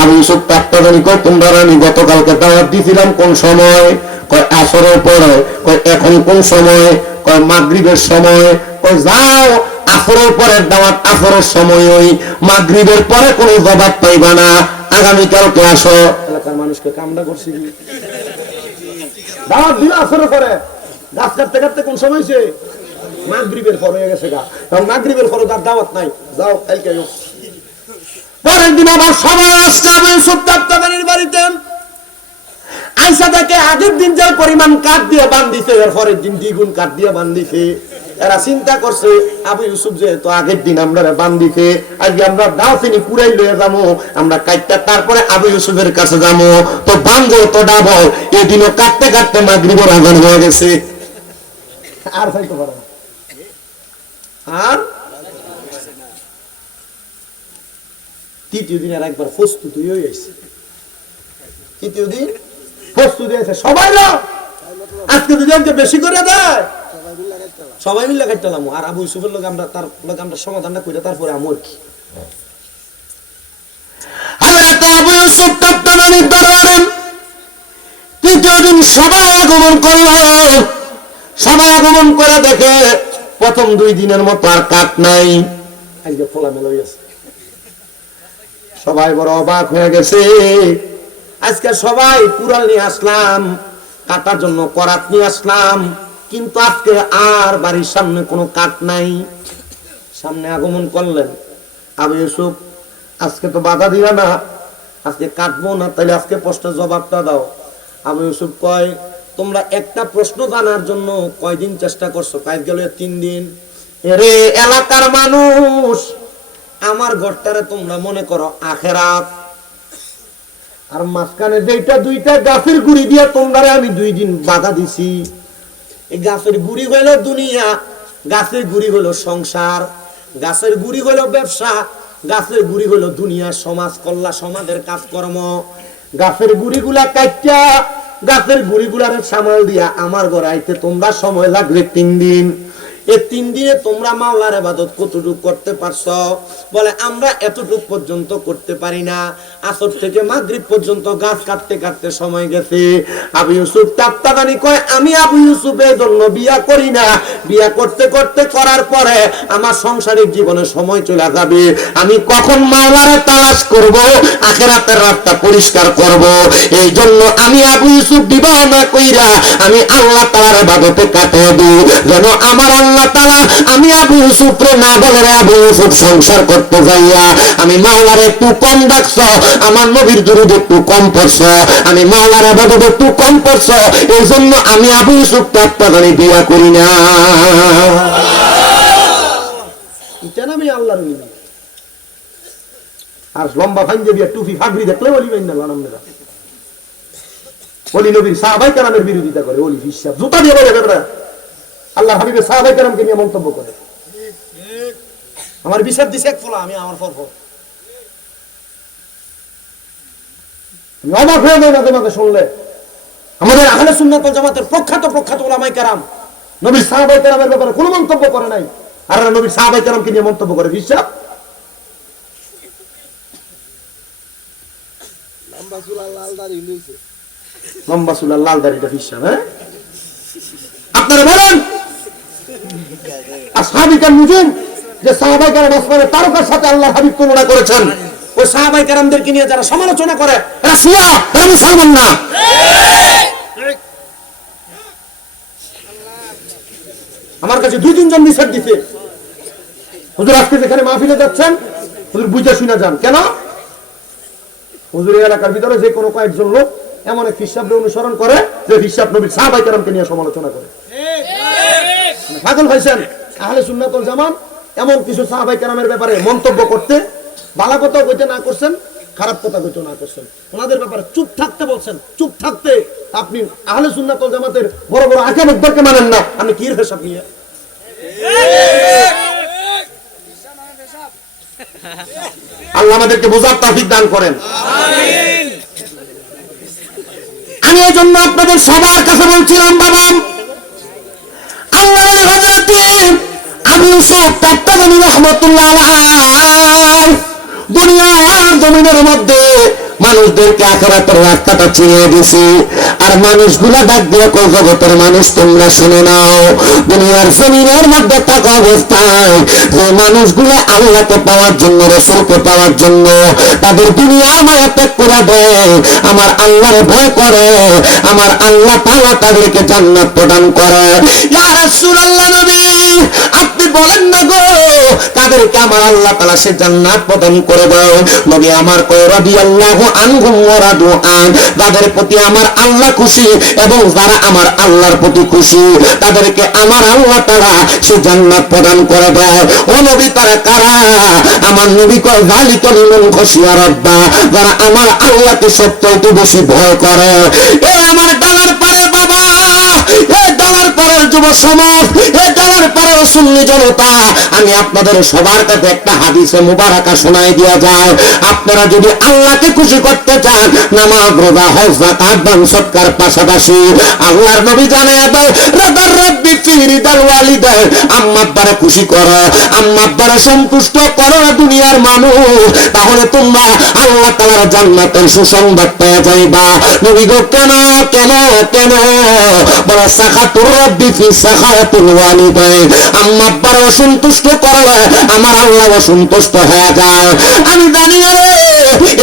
আবু ইউসুফ তাত্তাজানি কয়, তোমরা আমি গতকালকে দাওয়াত দিয়েছিলাম কোন সময়? কয় আসরের পরে। কয় এখন কোন সময়? কয় মাগরিবের সময়। কয় যাও, আসরের পরের দাওয়াত আসরের সময়, ওই মাগরিবের পরে কোনো জবাব পাইবা না, আগামীকালকে আসো। এলাকার মানুষকে কামড়া করছি, দাওয়াত দিল আসরের পরে, গাছ কাটতে কাটতে কোন সময় হয়েছে? মাগরিবের পর হয়ে গেছে গা, কারণ মাগরিবের পরে তার দাওয়াত নাই, যাও কালকে আয়ো। পরের দিন আবার সবাই আসছে আবু ইউসুফ তাত্তাজানির বাড়িতে। আইসা তাকে আগের দিন যে পরিমাণ কাঠ দিয়ে বান্ধিছে, এর পরের দিন দ্বিগুণ কাঠ দিয়ে বান্ধিছে। এরা চিন্তা করছে আবু ইউসুফ যেহেতু আগের দিন আমরা বান্দিতে, আজকে আমরা দাও চিনি পুরাই লয়ে যাবো, আমরা কাটতে তারপরে আবু ইউসুফের কাছে যাবো, তো বান্ধব তো ডাবো, এদিনও কাটতে কাটতে মাগরিবের আজান হয়ে গেছে। আর যাইতে পারে না। আর তৃতীয় দিন আর একবার প্রস্তুতি হয়ে গেছে, তৃতীয় দিন প্রস্তুতি হয়েছে সবাই না, আজকে যদি আমাকে বেশি করে দেয় সবাই মিলে কাটলাম। আর আবু ইউসুফের লোক আমরা তার লোক আমরা সমাধানটা করে তারপরে আমর কি আবু ইউসুফ কাট্টাবাড়ির দরবারে তৃতীয় দিন সবাই আগমন করল। সবাই আগমন করে দেখে প্রথম 2 দিনের মতো আর কাট নাই, আজকে খোলামেলা হয়েছে। সবাই বড় অবাক হয়ে গেছে, আজকে সবাই কুড়াল নিয়ে আসলাম, কাটার জন্য করাত নিয়ে আসলাম, কিন্তু আজকে আর বাড়ির সামনে কোনো কাঠ নাই। সামনে আগমন করলেন আবু ইউসুফ, আজকে তো বাধা দিলা না, আজকে কাটবো না, তাহলে আজকে প্রশ্নের জবাবটা দাও। আবু ইউসুফ কয়, তোমরা একটা প্রশ্ন জানার জন্য কয়দিন চেষ্টা করছো? কাজ গেল 3 দিন। এরে এলাকার মানুষ, আমার ঘরটারে তোমরা মনে করো আখেরাত, আর মাঝখানে যেটা 2টা গাছের গুড়ি দিয়ে তোমরা আমি 2 দিন বাধা দিছি। এই গাছের গুড়ি হইল দুনিয়া, গাছের গুড়ি হইল সংসার, গাছের গুড়ি হইল ব্যবসা, গাছের গুড়ি হইল দুনিয়া, সমাজ কল্যাণ, সমাজের কাজকর্ম। গাছের গুড়িগুলা কাটটা গাছের গুড়িগুলার সামাল দিয়া আমার ঘরে আইতে তোমরা সময় লাগবে 3 দিন। এই 3 দিনে তোমরা মাওলার ইবাদত কতটুকু করতে পারছো? বলে আমরা এতটুক পর্যন্ত করতে পারি না। আসর থেকে মাগরিব পর্যন্ত গাছ কাটতে কাটতে সময় গেছে। আবু ইউসুফ তাপ্তাগানি কয়, আমি আবু ইউসুফের জন্য বিয়া করি না, বিয়া করতে করতে করার পরে আমার সাংসারিক জীবনে সময় চলে যাবে, আমি কখন মাওলারে তালাশ করব, আখিরাতের রাস্তা পরিষ্কার করব। এই জন্য আমি আবু ইউসুফ বিবাহ না কইরা আমি আল্লাহ তাআলার ইবাদতে কাটিয়ে দিই, যেন আমার আল্লাহ তাআলা আমি আবু ইউসুফকে না বলে আবু ইউসুফ সংসার করতে যাইয়া আমি মাওলারে একটু কম ডাকছো, আমার নবীর দুরূদ একটু কম পড়ছো, আমি মাওলার ইবাদত একটু কম পড়ছো, এই জন্য আমি আবু ইউসুফ তাপ্তাগানি বিয়া করি না। এটা না আমি আল্লাহর ওলি। আর লম্বা ভাঙ্গে বিয়া টুপি ফাগড়ি দেখলে ওলি বাইন না লানামরা, ওলি নবীর সাহাবায়ে কেরামের বিরোধিতা করে, ওলি হিসাব জুতা দিয়ে বলে বেটা আল্লাহ হাবিবের সাহাবায়ে কেরামকে নিয়ে মন্তব্য করে। আমার বিচার দিছে এক ফলা, আমি আমার ফল আমি অবাক হয়ে যাই মাঝে মাঝে শুনলে। আমাদের আহলে সুন্নাত ওয়াল জামাতের প্রখ্যাত উলামায়ে কেরাম নবীর সাহাবায়ে কেরামের ব্যাপারে কোনো মন্তব্য করে নাই, আর নবীর সাহাবায়ে কেরামকে নিয়ে মন্তব্য করে। হিসাব লম্বা চুলা লাল দাড়িটা হিসাব। হ্যাঁ আপনারা বলেন আসহাবিকার নুজুম যে সাহাবায়ে কেরাম আসমানের তারকার সাথে আল্লাহর হাবিব তুলনা করেছেন, ওই সাহাবায়ে কেরামদেরকে নিয়ে যারা সমালোচনা করে এরা শিয়া, এরা মুসলমান না। আমার কাছে 2-3 জন বিচার দিতে, হুজুর আজকে যেখানে মাহফিলে যাচ্ছেন হুজুর বুঝা শুনা যান। কেন? হুজুরের এলাকার ভিতরে যে কোনো কয়েকজন লোক এমন এক হিসাবকে অনুসরণ করে যে হিসাব নবীর সাহাবায়ে কেরামকে নিয়ে সমালোচনা করে। পাগল হয়েছেন? আহলে সুন্নাত ওয়াল জামাত এমন কিছু সাহাবায়ে কেরামের ব্যাপারে মন্তব্য করতে, ভালো কথা কইতে না করছেন, খারাপ কথা কইতে না করছেন, ওনাদের ব্যাপারে চুপ থাকতে বলছেন। চুপ থাকতে আপনি আহলে সুন্নাত ওয়াল জামাতের বড় বড় আকাবিরদেরকে মানেন না, আপনি কি হিসাব নিয়ে? আল্লাহ আমাদেরকে বোঝার তৌফিক দান করেন, আমিন। আমি এই জন্য আপনাদের সবার কাছে বলছিলাম, বাবা আল্লাহর হযরত আবু ইউসুফ তাপ্তাগানি রাহমাতুল্লাহ আলাইহি দুনিয়ার জমিনের মধ্যে মানুষদেরকে আখিরাতের রাস্তাটা চিনিয়ে দিছি। আর মানুষগুলা ডাক দিয়ে কই, জগতের মানুষ তোমরা শুনে নাও, দুনিয়ার জমিনের মধ্যে থাকা অবস্থায় যে মানুষগুলা আল্লাহকে পাওয়ার জন্য, রাসূলকে পাওয়ার জন্য তাদের দুনিয়ার মায়া ত্যাগ করে দেয়, আমার আল্লাহর ভয় করে, আমার আল্লাহ তাআলা তাদেরকে জান্নাত প্রদান করে। ইয়া রাসূলুল্লাহ নবী আপনি বলেন না গো, তাদেরকে আমার আল্লাহ তাআলা সে জান্নাত প্রদান করে দেয়। নবী আমার কয় রাদিয়াল্লাহু আনহুম ওয়া রাদু আন, যাদের প্রতি আমার আল্লাহ খুশি এবং যারা আমার আল্লাহর প্রতি খুশি তাদেরকে আমার আল্লাহ তাআলা সে জান্নাত প্রদান করে দেয়। ও নবী তারা কারা? আমার নবী কয় যালিকা লিমান খাশিয়া রাব্বা, যারা আমার আল্লাহকে সবচেয়ে বেশি ভয় করে। এ আমার ডালার পারে বাবা, এ ডালার পারের যুব সমাজ, এ ডালার পারের সুন্নি জনতা, আমি আপনাদের সবার কাছে একটা হাদিসে মুবারাকা শোনাই দেওয়া যায়। আপনারা যদি আল্লাহকে খুশি করতে চান, নামাজ রোজা হজ যাকাত দান সদকার পাশাপাশি আল্লাহর নবী জানায় দেয় রাদার রাব্বি ফি রিদাল ওয়ালিদাইন, আম্মা আব্বারে খুশি করো, আম্মা আব্বারে সন্তুষ্ট করো দুনিয়ার মানুষ, তাহলে তোমরা আল্লাহ তাআলার জান্নাতের সুসংবাদ পেয়ে যাইবা। নবী গো কেন কেন কেন? বলে সাখাতুর রাব্বি ফি সাখাতুল ওয়ালিদাইন, আম্মা আব্বারে অসন্তুষ্ট করলে আমার আল্লাহ অসন্তুষ্ট হয়ে যায়। আমি জানি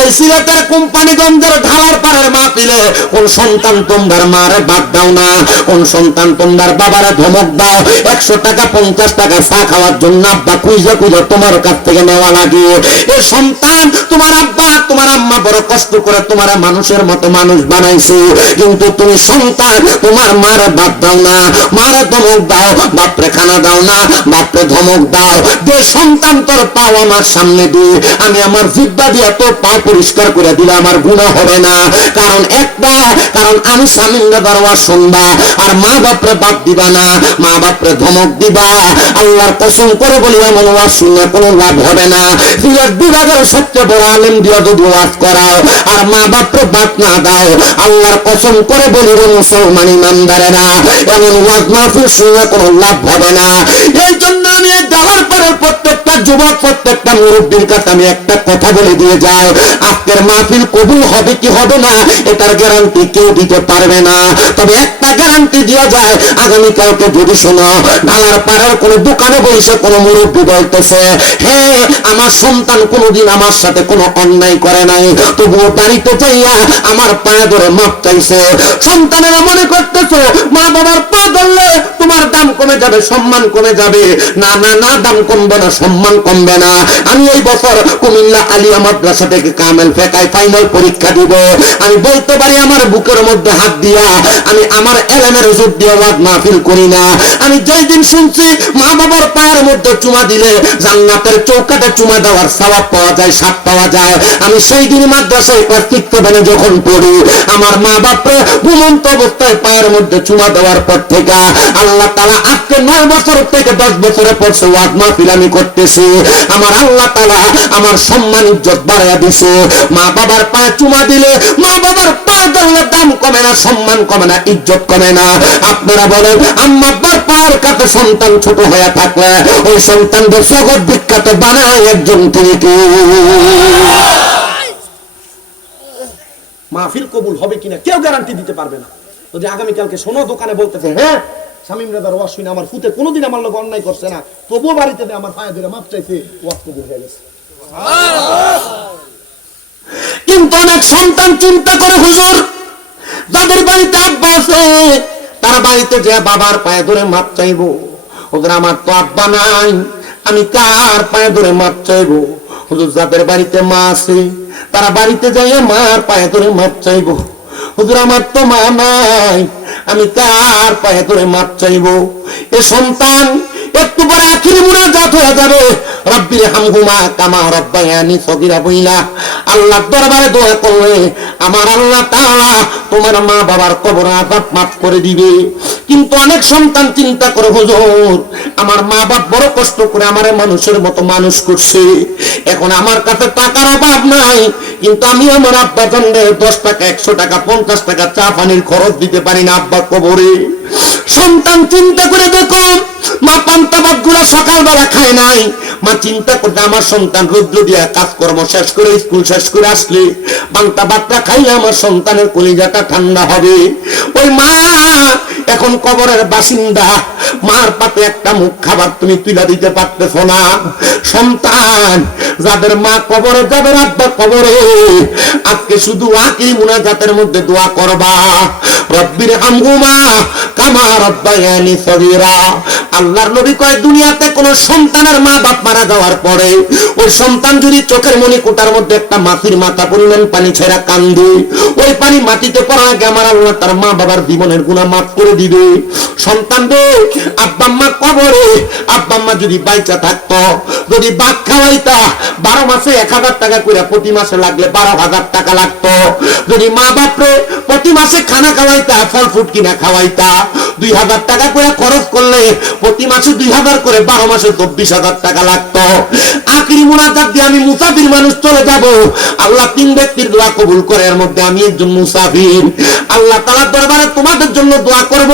এই সিলেটের কোম্পানিগঞ্জের ঢালার পাড়ের মাহফিলে কোন সন্তান তোমরা মারে বাদ দাও না, কোন সন্তান তোমরা বাবারে ধমক দাও 100 টাকা 50 টাকা চা খাওয়ার জন্য আব্বা খুঁজে খুঁজে তোমার কাছ থেকে নেওয়া লাগে। এই সন্তান তোমার আব্বা তোমার আম্মা বড় কষ্ট করে তোমার মানুষের মতো মানুষ বানাইছে, কিন্তু তুমি সন্তান তোমার মারে বাদ দাও না, মারে ধমক দাও, বাপরে খানা দাও না, বাপরে ধমক দাও। যে সন্তান তোর পাও আমার সামনে দিয়ে, আমি আমার জিহ্বা দিয়ে তোর পা পরিষ্কার করে দিলে আমার গুনাহ হবে না। কারণ একটা, কারণ আমি স্বামীর দরবার শুনবা আর মা বাপরে বাদ দিবা না, মা বাপরে ধমক দিবা। আল্লাহর কসম করে বলি এমন ওয়াজ শুনে কোনো লাভ হবে না। সিলেট বিভাগের সবচেয়ে বড় আলেম দিয়ে যদি ওয়াজ করাও আর মা বাপরে বাদ না দাও, আল্লাহর কসম করে বলি রে মুসলমান ইমানদারেরা, এমন ওয়াজ মাহফিল শুনে কোনো লাভ হবে না। এই জন্য আমি এই ডালার পাড়ের প্রত্যেকটা যুবক প্রত্যেকটা মুরব্বীর কাছে আমি একটা কথা বলে দিয়ে যাই, আজকের মাহফিল কবুল হবে কি হবে না এটার গ্যারান্টি কেউ দিতে পারবে না। তবে একটা গ্যারান্টি দেওয়া যায়, আগামীকালকে যদি শোনো ঢালার পাড়ার কোনো দোকানে বসে কোনো মুরব্বী বলতেছে হ্যাঁ আমার সন্তান কোনোদিন আমার সাথে কোনো অন্যায় করে নাই, তবুও বাড়িতে যাইয়া আমার পায়ে ধরে মাপ চাইছে, সন্তানেরা মনে করতেছো মা বাবার পা ধরলে তোমার দাম কমে যাবে, সম্মান কমে যাবে। না না না, দাম কমবে না, সম্মান কমবে না। আমি এই বছর কুমিল্লা আলিয়া মাদ্রাসা থেকে কামেল ফেকায় ফাইনাল পরীক্ষা দিব। আমি বলতে পারি আমার বুকের মধ্যে হাত দিয়া আমি আমার এলেমের জোর দিয়ে ওয়াজ মাহফিল করি না। আমি যেই দিন শুনছি মা বাবার পায়ের মধ্যে চুমা দিলে জান্নাতের চৌকাটে চুমা দেওয়ার সওয়াব পাওয়া যায়, স্বাদ পাওয়া যায়, আমি সেই দিন মাদ্রাসায় ক্লাস 6-7 যখন পড়ি আমার মা বাপরে ঘুমন্ত অবস্থায় পায়ের মধ্যে চুমা দেওয়ার পর থেকে আল্লাহ তাআলা আজকে 9 বছর থেকে 10 বছরে পড়ছে ওয়াজ মাহফিল আমি করতেছি, আমার আল্লাহ তাআলা আমার সম্মান ইজ্জত বাড়াইয়া দিছে। মা বাবার পায়ে চুমা দিলে মা বাবার পা ধরলে দাম কমে না, সম্মান কমে না, ইজ্জত কমে না। আপনারা বলেন আম্মা আব্বার পায়ের কাছে সন্তান ছোট হয়ে থাকলে ওই সন্তানদের জগৎ বিখ্যাত বানায় একজন তিনি কে? মাহফিল কবুল হবে কিনা কেউ গ্যারান্টি দিতে পারবে না। যদি আগামীকালকে শোনো দোকানে বলতেছে হ্যাঁ শামীম রাজার ওয়াজ শুনে আমার ফুতে কোনোদিন আমার লোক অন্যায় করছে না, তবুও বাড়িতে আমার পায়ে ধরে মাপ চাইছে, ওয়াজ কবুল হয়ে গেছে। কিন্তু অনেক সন্তান চিন্তা করে হুজুর যাদের বাড়িতে আব্বা আছে তারা বাড়িতে যে বাবার পায়ে ধরে মাপ চাইবো, হুজুর আমার তো আব্বা নাই আমি কার পায়ে ধরে মাপ চাইবো? হুজুর যাদের বাড়িতে মা আছে তারা বাড়িতে যাইয়া মার পায়ে ধরে মাপ চাইবো, হুজুর আমার তো মা নাই আমি কার পায়ে ধরে মাপ চাইবো? এ সন্তান একটু পরে আখিরি মুনাজাত হয়ে যাবে, রব্বির হামহুমা কামা রাব্বায়ানি সগীরা বইলা আল্লাহর দরবারে দোয়া করলে আমার আল্লাহ তাআলা তোমার মা বাবার কবর আযাব মাফ করে দিবে। কিন্তু অনেক সন্তান চিন্তা করে হুজুর আমার মা বাপ বড় কষ্ট করে আমারে মানুষের মতো মানুষ করছে, এখন আমার কাছে টাকার অভাব নাই কিন্তু আমি আমার আব্বা জন্য 10 টাকা 100 টাকা 50 টাকা চা পানির খরচ দিতে পারি না আব্বা কবরে। সন্তান চিন্তা করে দেখো মা পান্তা ভাত গুলা সকালবেলা খায় নাই, মা চিন্তা করতে আমার সন্তান রৌদ্র দিয়া কাজকর্ম শেষ করে স্কুল শেষ করে আসলে পান্তা ভাতটা খাইলে আমার সন্তানের কলিজাটা ঠান্ডা হবে। ওই মা এখন কবরের বাসিন্দা, মার পাতে একটা মুখ খাবার তুমি তুলে দিতে পারতেছ না। সন্তান যাদের মা কবরে যাদের আব্বা কবরে আজকে শুধু আকিরি মুনাজাতের মধ্যে দোয়া করবা রব্বির হামহুমা কামা রাব্বায়ানি সগীরা, আল্লাহর নবী কয় দুনিয়াতে কোন সন্তানের মা বাপ মারা যাওয়ার পরে ওই সন্তান যদি চোখের মণিকোটার মধ্যে একটা মাটির মাথা পরিমাণ পানি ছেড়া কান্দে, ওই পানি মাটিতে পড়ার আগে আমার আল্লাহ তার মা বাবার জীবনের গুনাহ মাফ করে দিবে। সন্তান রে, আব্বা আম্মা কবরে, আব্বা আম্মা যদি বাইচা থাকতো, যদি ভাত খাওয়াইতা 12 মাসে 1000 টাকা করে, প্রতি মাসে লাগলে 12,000 টাকা লাগতো। যদি মা বাপরে প্রতি মাসে খানা খাওয়াইতা, ফল ফ্রুট কিনা খাওয়াইতা, 2000 টাকা করে খরচ করলে প্রতি মাসে 2000 করে 12 মাসে 24,000 টাকা লাগতো। আখিরি মুনাজাত দিয়ে আমি মুসাফির মানুষ চলে যাব। আল্লাহ 3 ব্যক্তির দোয়া কবুল করে, এর মধ্যে আমি একজন মুসাফির। আল্লাহ তাআলার দরবারে তোমাদের জন্য দোয়া করব।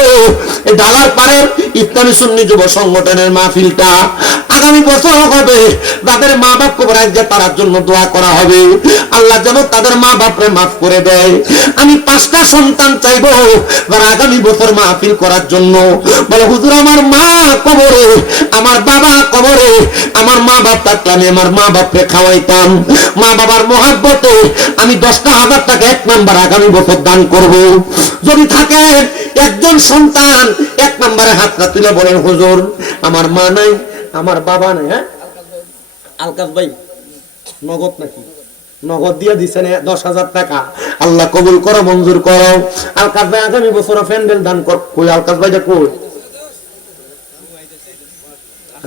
এই ঢালার পাড়ের ইসলামী সুন্নি যুব সংগঠনের মাহফিলটা আগামী বছর হবে। যাদের মা বাপ কবরে আছে তার জন্য দোয়া করা হবে, আল্লাহ যেন তাদের মা বাপরে মাফ করে দেয়। আমি 5টা সন্তান চাইবো যারা আগামী বছর মাহফিল করার জন্য বলে, হুজুর আমার মা কবরে, আমার বাবা কবরে, আমার মা বাপ থাকলে আমি আমার মা বাপকে খাওয়াইতাম, মা বাবার মহাব্বতে আমি 10,000 টাকা 1 নাম্বার আগামী বছর দান করব। যদি থাকে একজন সন্তান 1 নম্বরে হাতটা তুলে বলেন, হুজুর আমার মা নাই, আমার বাবা নাই। হ্যাঁ আলকাস ভাই নগদ নাকি? নগদ দিয়ে দিচ্ছেন 10,000 টাকা। আল্লাহ কবুল করো, মঞ্জুর করো। আলকাস ভাই আগামী বছর প্যান্ডেল দান কর। কই আলকাস ভাইটা কই?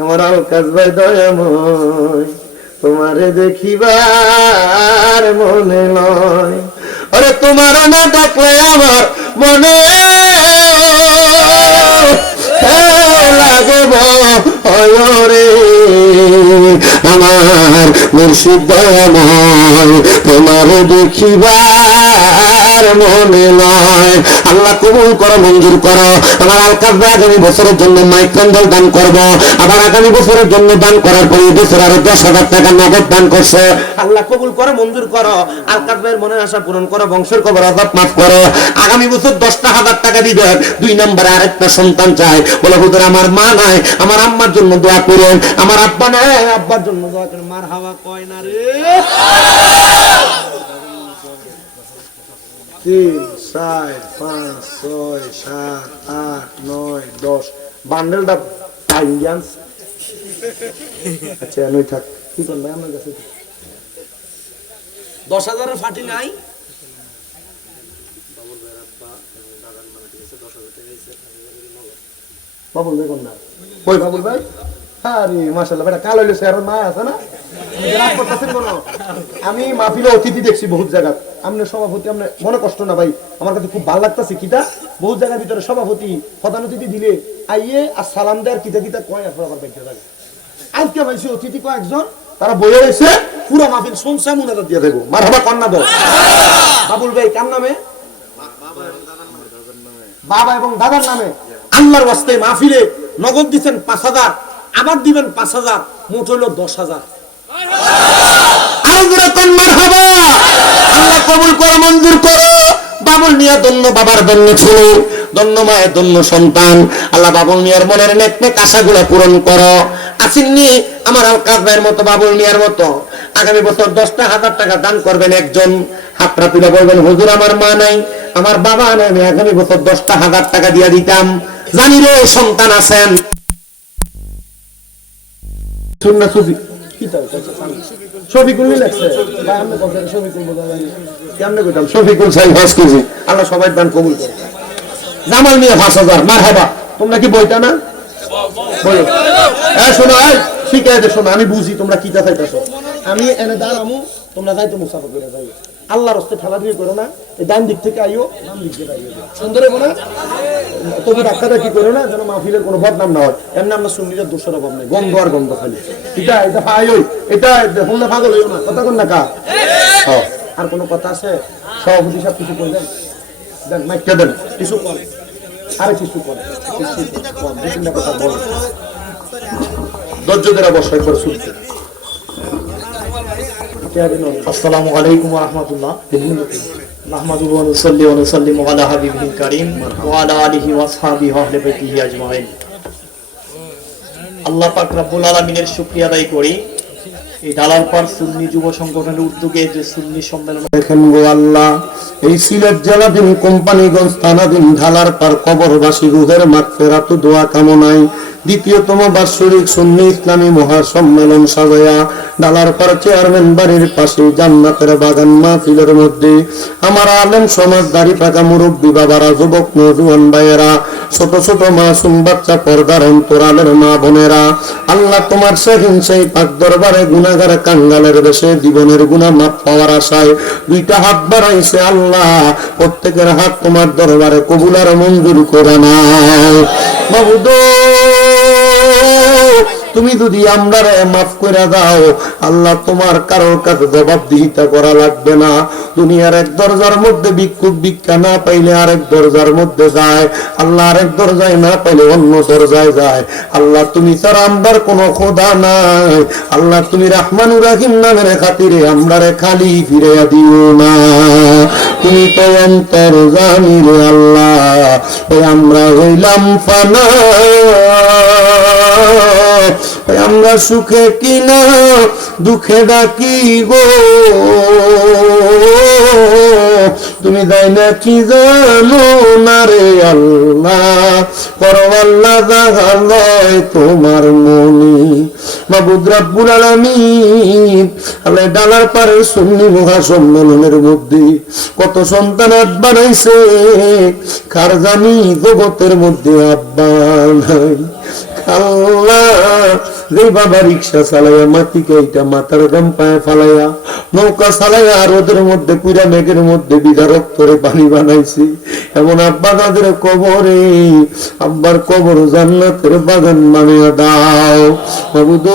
আমার আলকাস ভাই দয়াময়, তোমারে দেখিবার মনে নয়, আরে তোমার না ডাকলে আমার মনে লাগব রে। আমার মুর্শিদ দয়াময়, তোমার দেখিবার মনে নয়। আল্লাহ কবুল করো, মঞ্জুর করো। আমার আলকাস ভাই আগামী বছরের জন্য মাইক প্যান্ডেল দান করব। আবার আগামী বছরের জন্য দান করার পরে বছর আরো 10,000 টাকা নগদ দান করছে। আল্লাহ কবুল করো, মঞ্জুর করো। আলকাস ভাইয়ের মনের আশা পূরণ করো, বংশের কবর আযাব মাফ করো। আগামী বছর 10,000 টাকা দিবে। 2 নম্বরে আরেকটা সন্তান চাই, বলে হুজুর আমার মা নাই, আমার আম্মার জন্য দোয়া করেন, আমার আব্বা নাই, আব্বার জন্য দোয়া করেন। মারহাবা কয় না রে? 3, 4, 5, 6, 7, 8, 9, 10 বান্ডেলটা ইন্ডিয়ান্স। আচ্ছা নই থাক, কি করবে আমার কাছে 10,000 ফাটি নাই। বাবুল ভাই কোন না? কই বাবুল ভাই? আরে মাশাআল্লাহ, বেটা কালো হইলো স্যার মা আছে না? রাগ করতেছেন কোন? আমি মাহফিলে অতিথি দেখছি বহুত জায়গা। আমনে সভাপতি, আমনে মনে কষ্ট না ভাই, আমার কাছে খুব ভালো লাগতাছে। কিটা বহুত জায়গার ভিতরে সভাপতি প্রধান অতিথি দিলে আইয়ে আর সালাম দেয়, কিটা কিটা কয়, আর আবার দেখতে লাগে। আজকে ভাইছি অতিথি কয়েকজন, তারা বইয়ে রয়েছে, পুরো মাহফিল শুনছে, মুনাজাত দিয়ে দেবো। মারহাবা কান্না দাও। বাবুল ভাই কার নামে? বাবা এবং দাদার নামে। আল্লাহর ওয়াস্তে মাহফিলে নগদ দিবেন 5,000, আবার দিবেন 5,000, মোট হইল 10,000। মারহাবা। আল্লাহ কবুল করো, মঞ্জুর করো। বাবুল মিয়া ধন্য, বাবার ধন্য ছেলে, ধন্য মায়ের ধন্য সন্তান। আল্লাহ বাবুল মিয়ার মনের নেক নেক আশাগুলো পূরণ করো। আসেননি আমার আলকাস ভাইয়ের মতো, বাবুল মিয়ার মতো আগামী বছর 10,000 টাকা দান করবেন একজন। হাতটা তুলে বলবেন, হুজুর আমার মা নাই, আমার বাবা নাই, আমি আগামী বছর 10,000 টাকা দিয়ে দিতাম। জানি রে সন্তান আছেন। আল্লাহ সবাই দান কবুল করে। জামাল মিয়া 5,000। মারহাবা। তোমরা কি বইটা না বলো? শোনো, শিখাই দে, শোনো, আমি বুঝি তোমরা কি চাইতেছো। আমি এনে দাঁড়ামু, তোমরা যাইতো মুসাফা করে যাই। আল্লাহর রাস্তায় ঠেলাঠেলি করো না। এই ডান দিক থেকে আইও, ডান দিক থেকে আইও, সুন্দর হবে না? তবু ডাক্তারটা কি করো না, যেন মাহফিলের কোনো বদনাম না হয়। এমনি আমরা সুন্নিদের দোষের অভাব নেই, গন্ধ আর গন্ধ খালি। এটা এটা পাইও, এটা শুনলে পাগল হইও না। কথা কোন না কা? আর কোনো কথা আছে? সভাপতি সব কিছু করে দেন, দেন মাইকটা দেন, কিছু করে, আরে কিছু করে, কথা বল, ধৈর্যদের অবশ্যই করে শুনতে। আসসালামু আলাইকুম ওয়া রাহমাতুল্লাহ। নাহমাদুহু ওয়া নুসাল্লি ওয়া নুসাল্লিমু আলা হাবিবিল কারীম ওয়া আলা আলিহি ওয়া আসহাবিহি ওয়া আহলি বাইতিহি আজমাইন। আল্লাহ পাক রব্বুল আলামিনের শুকরিয়া আদায় করি। এই দালালপাড় সুন্নি যুব সংগঠনের উদ্যোগে যে সুন্নি সম্মেলন, দেখেন গো আল্লাহ, এই সিলেট জেলাধীন কোম্পানিগঞ্জ থানাধীন ঢালারপাড় কবরবাসী রুহের মাগফিরাত দোয়া কামনায় দ্বিতীয়তম বাৎসরিক সুন্নি ইসলামী মহাসম্মেলন সাজায়া ডালার পর চেয়ারম্যান বাড়ির পাশে জান্নাতের বাগান মাহফিলের মধ্যে আমার আলেম সমাজদারি পাকা মুরব্বী বাবারা, যুবক নওজোয়ান ভাইয়েরা, ছোট ছোট মাসুম বাচ্চা, পর্দার অন্তরালের মা বোনেরা, আল্লাহ তোমার সেদিন সেই পাক দরবারে গুনাহগার কাঙ্গালের দেশে জীবনের গুনাহ মাফ পাওয়ার আশায় দুইটা হাত বাড়াইছে। আল্লাহ প্রত্যেকের হাত তোমার দরবারে কবুল আর মঞ্জুর করে নাও। মাবুদ, তুমি যদি আমরারে মাফ করে দাও, আল্লাহ তোমার কারোর কাছে জবাবদিহিতা করা লাগবে না। দুনিয়ার এক দরজার মধ্যে ভিক্ষুক ভিক্ষা না পাইলে আরেক দরজার মধ্যে যায়, আল্লাহ আরেক দরজায় না পাইলে অন্য দরজায় যায়। আল্লাহ তুমি ছাড়া আমরার কোনো খোদা নাই। আল্লাহ তুমি রাহমানুর রাহিম নামের খাতিরে আমরারে খালি ফিরিয়ে দিও না। তুমি তো অন্তর জানি রে আল্লাহ, ওই আমরা হইলাম ফানা, আমরা সুখে কিনা দুঃখে ডাকি গো, তুমি যাই না কি জানো না রে আল্লাহ, পরওয়াল্লাহ জাগালয় তোমার মনি। মাবুদ রব্বুল আলামিন, আল্লাহ ডালার পারে সুন্নি মহাসম্মেলনের মধ্যে কত সন্তান বানাইছে, কার জানি জগতের মধ্যে আব্বা নাই। আল্লাহ, যে বাবা রিক্সা চালাইয়া মাটি কাইটা মাথার গাম পায়ে ফালাইয়া নৌকা চালাইয়া রোদের মধ্যে পুরা মেঘের মধ্যে বিধা রক্তরে পানি বানাইছি, এমন আব্বা তাদের কবরে, আব্বার কবর জান্নাতের বাগান বানিয়ে দাও। মাবুদ,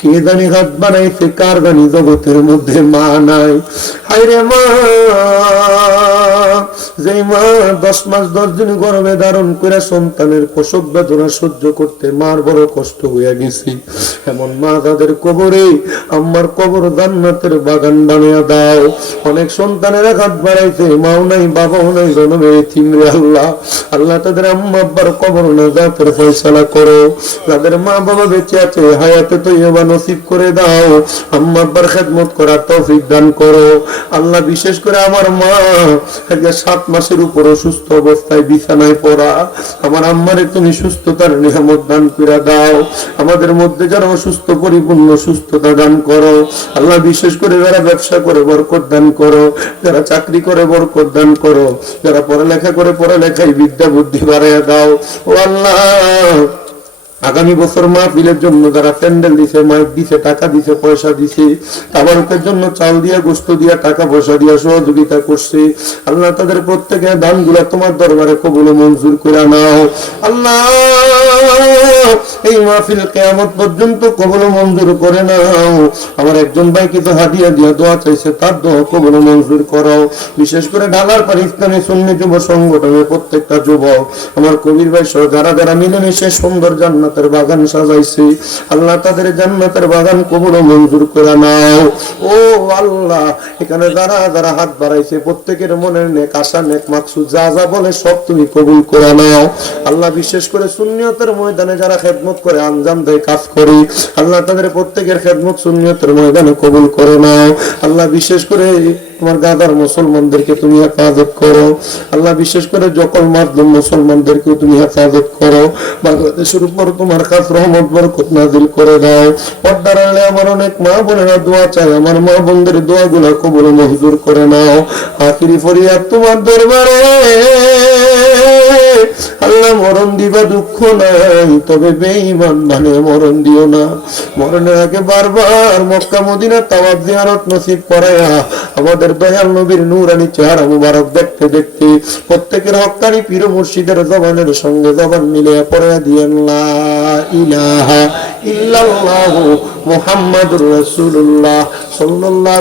কে জানি হাত বানাইছে, কার জানি জগতের মধ্যে মা নাই। হায়রে মা, যে মা 10 মাস 10 দিন গর্ভে ধারণ করে সন্তানের প্রসব বেদনা সহ্য করতে মার বড় কষ্ট হয়ে গেছে, এমন মা তাদের কবরে আমার কবর জান্নাতের বাগান বানিয়ে দাও। অনেক সন্তানের হাত বাড়াইছে, মাও নাই বাবাও নাই, জন্মে এতিম রে আল্লাহ। আল্লাহ তাদের আম্মা আব্বার কবর নাজাতের ফয়সালা করো। যাদের মা বাবা বেঁচে আছে হায়াতে তৈয়বা নসিব করে দাও। আম্মা আব্বার খেদমত করার তৌফিক দান করো। আল্লাহ বিশেষ করে আমার মা 7 মাসের উপর অসুস্থ অবস্থায় বিছানায় পড়া, আমার আম্মারে তুমি সুস্থতার নিয়ামত দান করে দাও। আমাদের মধ্যে যারা অসুস্থ পরিপূর্ণ সুস্থতা দান করো। আল্লাহ বিশেষ করে যারা ব্যবসা করে বরকত দান করো, যারা চাকরি করে বরকত দান করো, যারা পড়ালেখা করে পড়ালেখায় বিদ্যা বুদ্ধি বাড়াইয়া দাও। ও আল্লাহ, আগামী বছর মাহফিলের জন্য যারা প্যান্ডেল দিছে, মাইক দিছে, টাকা দিছে, পয়সা দিছে, তাবারুকের জন্য চাল দিয়া গোশত দিয়া টাকা পয়সা দিয়া সহযোগিতা করছে, আল্লাহ তাদের প্রত্যেকের দানগুলা তোমার দরবারে কবুল মঞ্জুর করে নাও। আল্লাহ, এই মাহফিল কিয়ামত পর্যন্ত কবুল মঞ্জুর করে নাও। আমার একজন ভাই কিন্তু হাদিয়া দিয়া দোয়া চাইছে, তার দোয়া কবুল মঞ্জুর করো। বিশেষ করে ঢালার পার ইসলামী সুন্নি যুব সংগঠনের প্রত্যেকটা যুবক, আমার কবির ভাই সহ যারা যারা মিলেমিশে সুন্দর জান্নাতের বাগান সাজাইছে, আল্লাহ তাদের জান্নাতের বাগান কবুল মঞ্জুর করে নাও। ও আল্লাহ, এখানে যারা যারা হাত বাড়াইছে প্রত্যেকের মনের নেক আশা নেক মাকসুদ যা যা বলে সব তুমি কবুল করে নাও। আল্লাহ, বিশেষ করে সুন্নিয়তের ময়দানে যারা খেদমত করে আঞ্জাম দেয় কাজ করি, আল্লাহ তাদের প্রত্যেকের খেদমত সুন্নিয়তের ময়দানে কবুল করে নাও। আল্লাহ, বিশেষ করে তোমার গাদার মুসলমানদেরকে তুমি হেফাজত করো। আল্লাহ, বিশেষ করে যকল মাধ্যম মুসলমানদেরকে তুমি হেফাজত করো। বাংলাদেশের উপর তোমার খাস রহমত বরকত নাজিল করে দাও। পর্দার আড়ালে আমার অনেক মা বোনেরা দোয়া চায়, আমার মা বোনদের দোয়াগুলো কবুল মঞ্জুর করে নাও। আখিরি ফরিয়াদ তোমার দরবারে, আল্লাহ মরণ দিবা দুঃখ নাই, তবে বেঈমান মানে মরণ দিও না। মরণের আগে বারবার মক্কা মদিনা তাওয়াফ জিয়ারত নসিব করায়া আমাদের দয়াল নবীর নূরানি চেহারা মুবারক দেখতে দেখতে প্রত্যেকের হক্কানি পীর মুর্শিদের জবানের সঙ্গে জবান মিলিয়ে পড়ে দিয়েন লা ইলাহা ইল্লাল্লাহু মুহাম্মাদুর রাসূলুল্লাহ সাল্লাল্লাহু